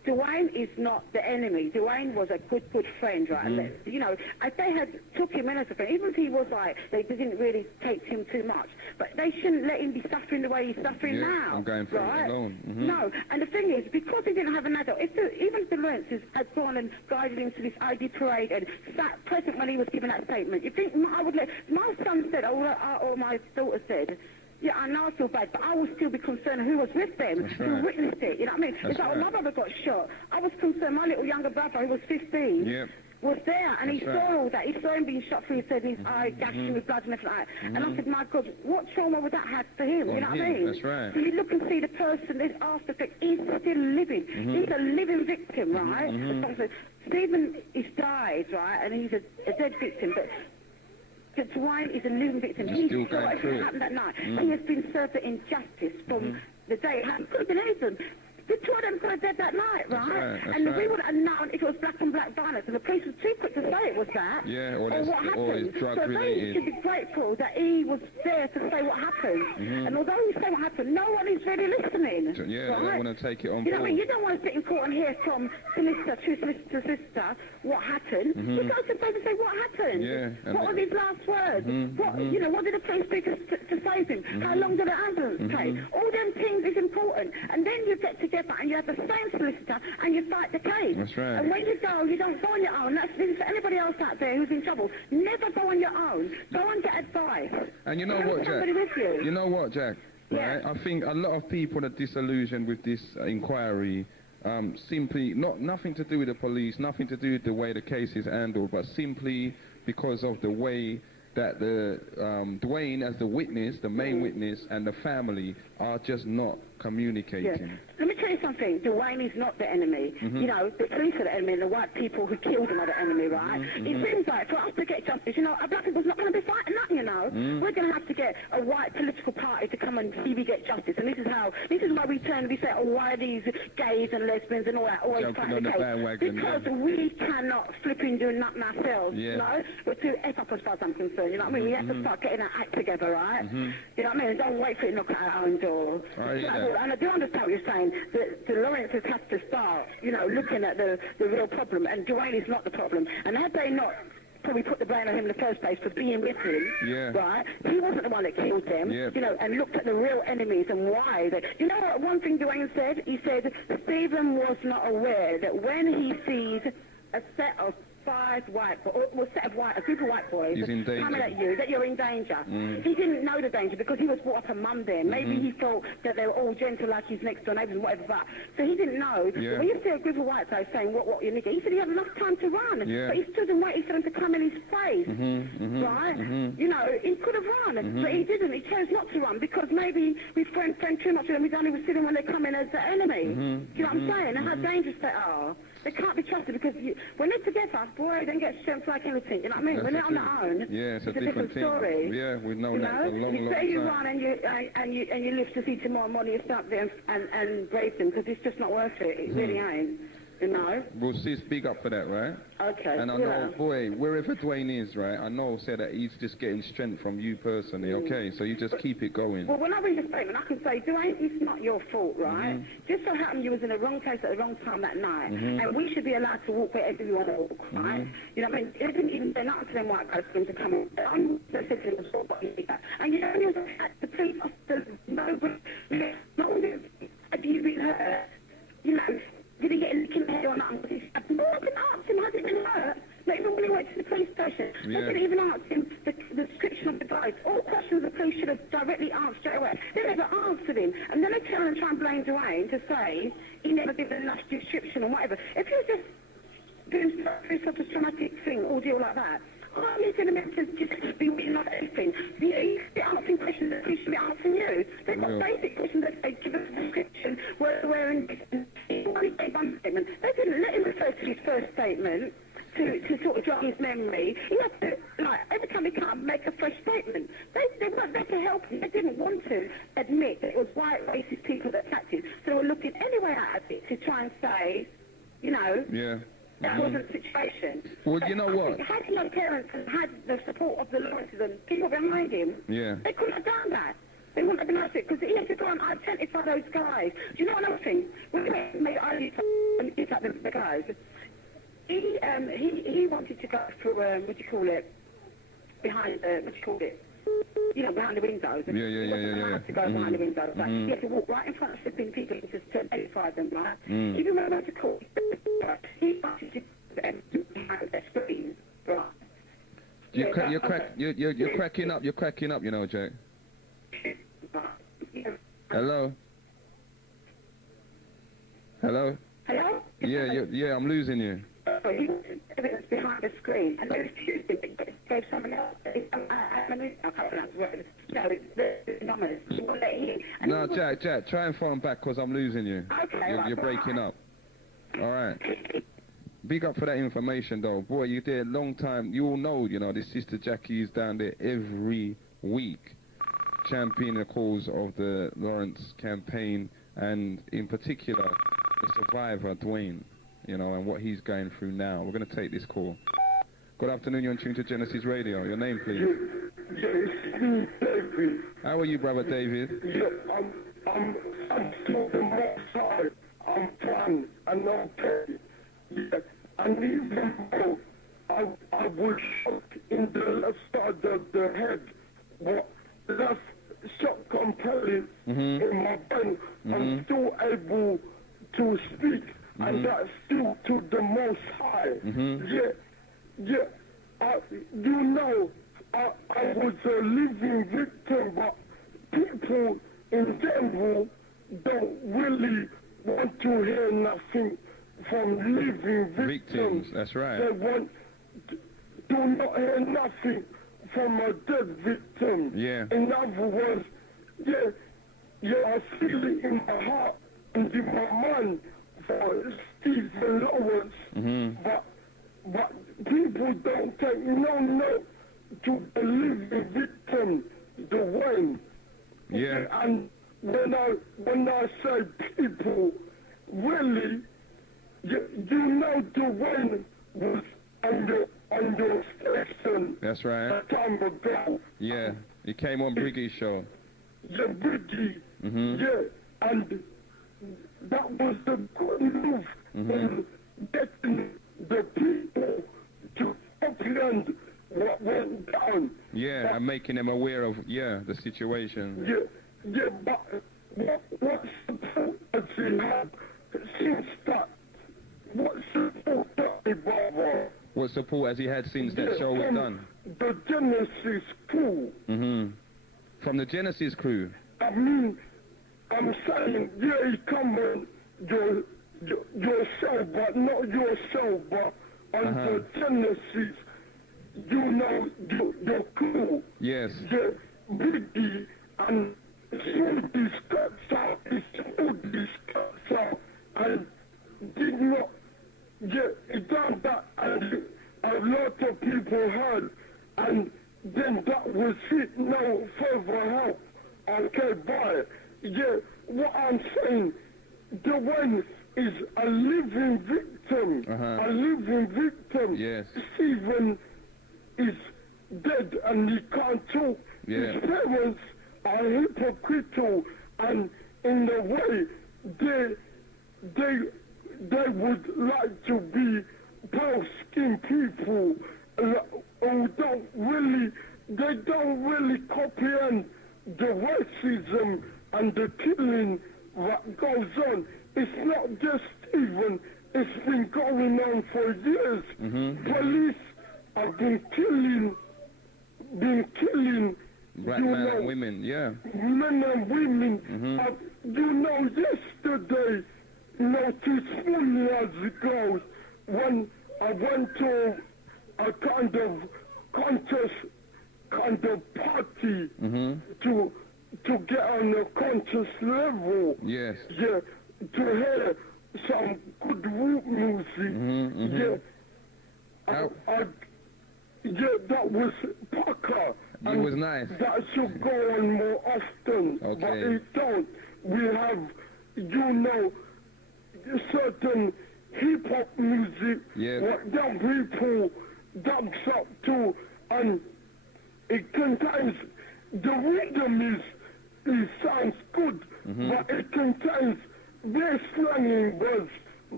Dwayne is not the enemy. Dwayne was a good friend, right? And, you know, if they had took him in as a friend, even if he was like, they didn't really take him too much, but they shouldn't let him be suffering the way he's suffering now. I'm going through right? it alone. No, and the thing is, because he didn't have an adult, even if the Lawrences had gone and guided him to this ID parade and sat present when he was giving that statement, you think I would let, my son said, or my daughter said, yeah, I know I feel bad, but I would still be concerned who was with them, who witnessed it, you know what I mean? It's like, my brother got shot. I was concerned, my little younger brother, who was 15, was there, and he saw all that. He saw him being shot through his head, and his eye gashing with blood and everything like that. And I said, my God, what trauma would that have to him, you know what I mean? That's right. So you look and see the person, this after effect, he's still living. He's a living victim, right? So Stephen is died, right, and he's a dead victim, but Dwayne is a living victim. He saw what happened that night. He has been served the injustice from the day it happened. Could have been anything. The two of them could have dead that night, right? And we would have known if it was black on black violence, and the police was too quick to say it was that. Or what happened. Drug so they should be grateful that he was there to say what happened. And although he said what happened, no one is really listening. They don't want to take it on board. You know what I mean? You don't want to sit in court and hear from solicitor to solicitor what happened. You go to the and say what happened. What were his last words? You know, what did the police do to save him? How long did the ambulance take? All them things is important. And then you get together and you have the same solicitor and you fight the case. That's right. And when you don't go on your own. This is for anybody else out there who's in trouble. Never go on your own. Go and get advice. And you know what, Jack? You know what, Jack? Right? I think a lot of people are disillusioned with this inquiry. Simply, nothing to do with the police, nothing to do with the way the case is handled, but simply because of the way that the Dwayne, as the witness, the main witness, and the family are just not communicating. Let me tell you something. Dwayne is not the enemy. You know, the police are the enemy, and the white people who killed him are the enemy, right? It seems like for us to get justice, you know, our black people's not going to be fighting that, you know. We're going to have to get a white political party to come and see we get justice, and this is why we say, oh, why are these gays and lesbians and all that always fighting the case? Because we cannot flipping do nothing ourselves, you know? We're too F up as far as I'm concerned, you know what I mean? We have to start getting our act together, right? You know what I mean? Don't wait for it to knock at our own door. And I do understand what you're saying. The Lawrences have to start, you know, looking at the real problem, and Dwayne is not the problem. And had they not probably put the blame on him in the first place for being with him, right? He wasn't the one that killed them, you know, and looked at the real enemies and why. You know what, one thing Dwayne said? He said, Stephen was not aware that when he sees a set of a group of white boys coming at you, that you're in danger. He didn't know the danger because he was brought up a mum then. Maybe he thought that they were all gentle like his next door neighbours and whatever, but so he didn't know. When you see a group of white guys saying, what you nigger, he said he had enough time to run. But he stood and waited for them to come in his face, right? You know, he could have run, but he didn't. He chose not to run because maybe we friend too much with them. He's only was sitting when they come in as the enemy. Do you know what I'm saying? And how dangerous they are. They can't be trusted because when they're together, boy, they get strength like anything. You know what I mean? When they're on their own, it's a different story. Yeah, we've known that for a long you time. You run and you live to see tomorrow morning. You start there and brave them because it's just not worth it. It really ain't. You know? We'll see, speak up for that, right? Okay. And I know, boy, wherever Dwayne is, right, I know, said that he's just getting strength from you personally, okay? So you just keep it going. Well, when I read the statement, I can say, Dwayne, it's not your fault, right? Just so happened you was in the wrong place at the wrong time that night, and we should be allowed to walk wherever we want to walk, right? You know what I mean? It didn't even say nothing to them white guys for them to come in. I'm just sitting in the store, and you know, he was at the police officer, have you been hurt? You know, did he get a lick in the head or not? No one can ask him, has he been hurt? Not even when he went to the police station. They didn't even ask him the description of the guys. All questions the police should have directly asked straight away. They never answered him. And then they turn and try and blame Dwayne to say he never gave enough description or whatever. If you're just doing such a traumatic thing, ordeal like that, I'm going to make to just be written off everything. You know, you should be asking questions that police should be asking you. They've got basic questions that say, give us a description, where in this. He only gave one statement. They didn't let him refer to his first statement to sort of jog his memory. He had to, like, every time he can't make a fresh statement. They weren't there to help him. They didn't want to admit that it was white racist people that attacked him. So they were looking any way out of it to try and say, you know, that wasn't the situation. Well, you know what? Had my parents had the support of the Lawrences and people behind him, they couldn't have done that. They wouldn't have been able to, because he had to go and identify those guys. Do you know another thing? When he made ID and his pick up the guys. He wanted to go through, what do you call it, behind, what do you call it? You know, behind the windows. Yeah. To go behind the windows. Like, he had to walk right in front of flipping people and just identify them, right? Even when I went to court, he wanted to do behind their screen, right? You're cracking up, you know, Jack. Hello? Hello? Hello? Yeah, I'm losing you. So he was behind the screen, and they gave someone else. I can't pronounce the word. The numbers. No, Jack, try and phone back because I'm losing you. Okay, you're breaking up. All right. Big up for that information, though. Boy, you did a long time. You all know, you know, this Sister Jackie is down there every week, championing the cause of the Lawrence campaign, and in particular, the survivor, Dwayne, you know, and what he's going through now. We're going to take this call. Good afternoon, you're on tune to Genesis Radio. Your name, please? It's me, David. How are you, brother David? Yeah, I'm to the most side. I'm fine and okay. Yeah, and even though I was shot in the left side of the head, but left shot compelling in my brain, I'm still able to speak, and that's still to the Most High. You know, I was a living victim, but people in general don't really want to hear nothing from living victims. That's right. They do not hear nothing from a dead victim. Yeah. In other words, I feel it in my heart and in my mind for Stephen Lawrence, but people don't take no note to the living victim, Dwayne. Yeah. And when I say people, really, you know Dwayne was on your station. That's right. A time ago. Yeah, he came on Briggie's show. Yeah, Briggie. Yeah, and that was the good move in getting the people to comprehend what went down. Yeah, and making them aware of, the situation. Yeah, but what support has he had since that? What support that he brought? What support has he had since that show was done? The Genesis crew. From the Genesis crew? I mean, I'm saying, he come on your show, but not your show, but on the Genesis, you know, your crew. Yes. The Biggie and Smoothies cuts out, and did not, he done that, and a lot of people heard, and then that was it, no further help. Okay, bye. What I'm saying, Dwayne is a living victim. A living victim. Yes. Stephen is dead and he can't talk. Yeah. His parents are hypocritical, and in a way, they would like to be pale-skinned people who don't really comprehend the racism and the killing that goes on. It's not just Stephen, it's been going on for years. Police have been killing black men and women, men and women. Yesterday, 2 years ago, when I went to a kind of conscious kind of party to get on a conscious level. Yes. Yeah, to hear some good root music. That was Parker. It was nice. That should go on more often. Okay. But it don't. We have, certain hip-hop music, what young people dance up to, and it contains, the rhythm it sounds good, but it contains very slanging words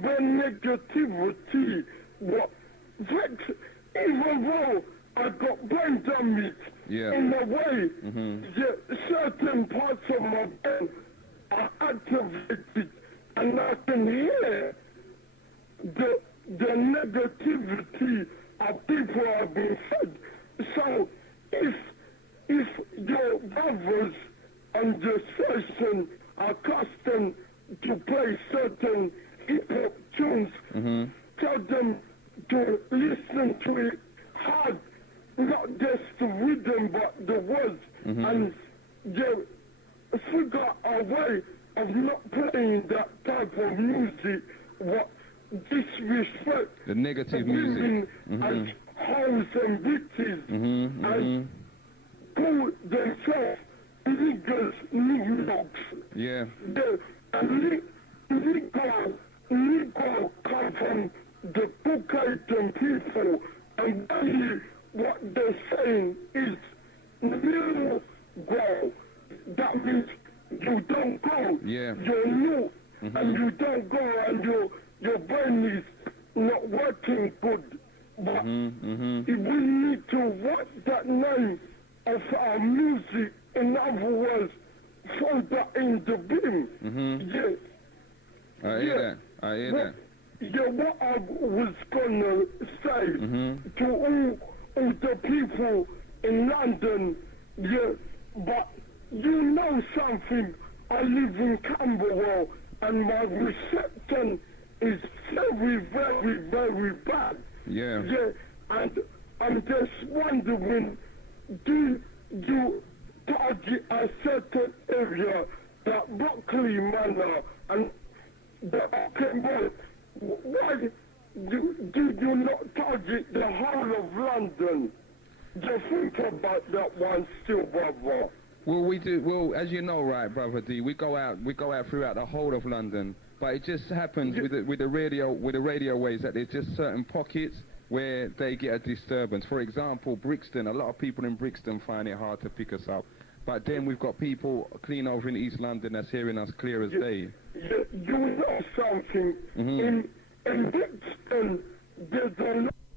the negativity, what vex, even though I got brain damage in a way, certain parts of my brain are activated, and I can hear the negativity of people have been fed. So if your brothers on the station are accustomed to play certain hip-hop tunes, tell them to listen to it hard, not just the rhythm but the words, and they figure a way of not playing that type of music, what disrespect the negative music as hoes and bitches, and call themselves niggas, niggas. Yeah. The legal come from the Caucasian people, and really what they're saying is new go. That means you don't go. Yeah. You're new, and you don't go, and your brain is not working good. But we need to watch that name of our music, in other words, throw that in the bin. I hear that. Yeah, what I was gonna say to all the people in London, but you know something, I live in Camberwell, and my reception is very, very, very bad. Yeah, and I'm just wondering, do you target a certain area, that Brockley Manor and the Oakenboy? Why do you not target the whole of London? Just think about that one still, brother. Well, we do. Well, as you know, right, brother D, we go out throughout the whole of London. But it just happens with the radio waves that there's just certain pockets where they get a disturbance. For example, Brixton. A lot of people in Brixton find it hard to pick us up. But then we've got people clean over in East London that's hearing us clear as day. You know something? In Brixton, there's a lot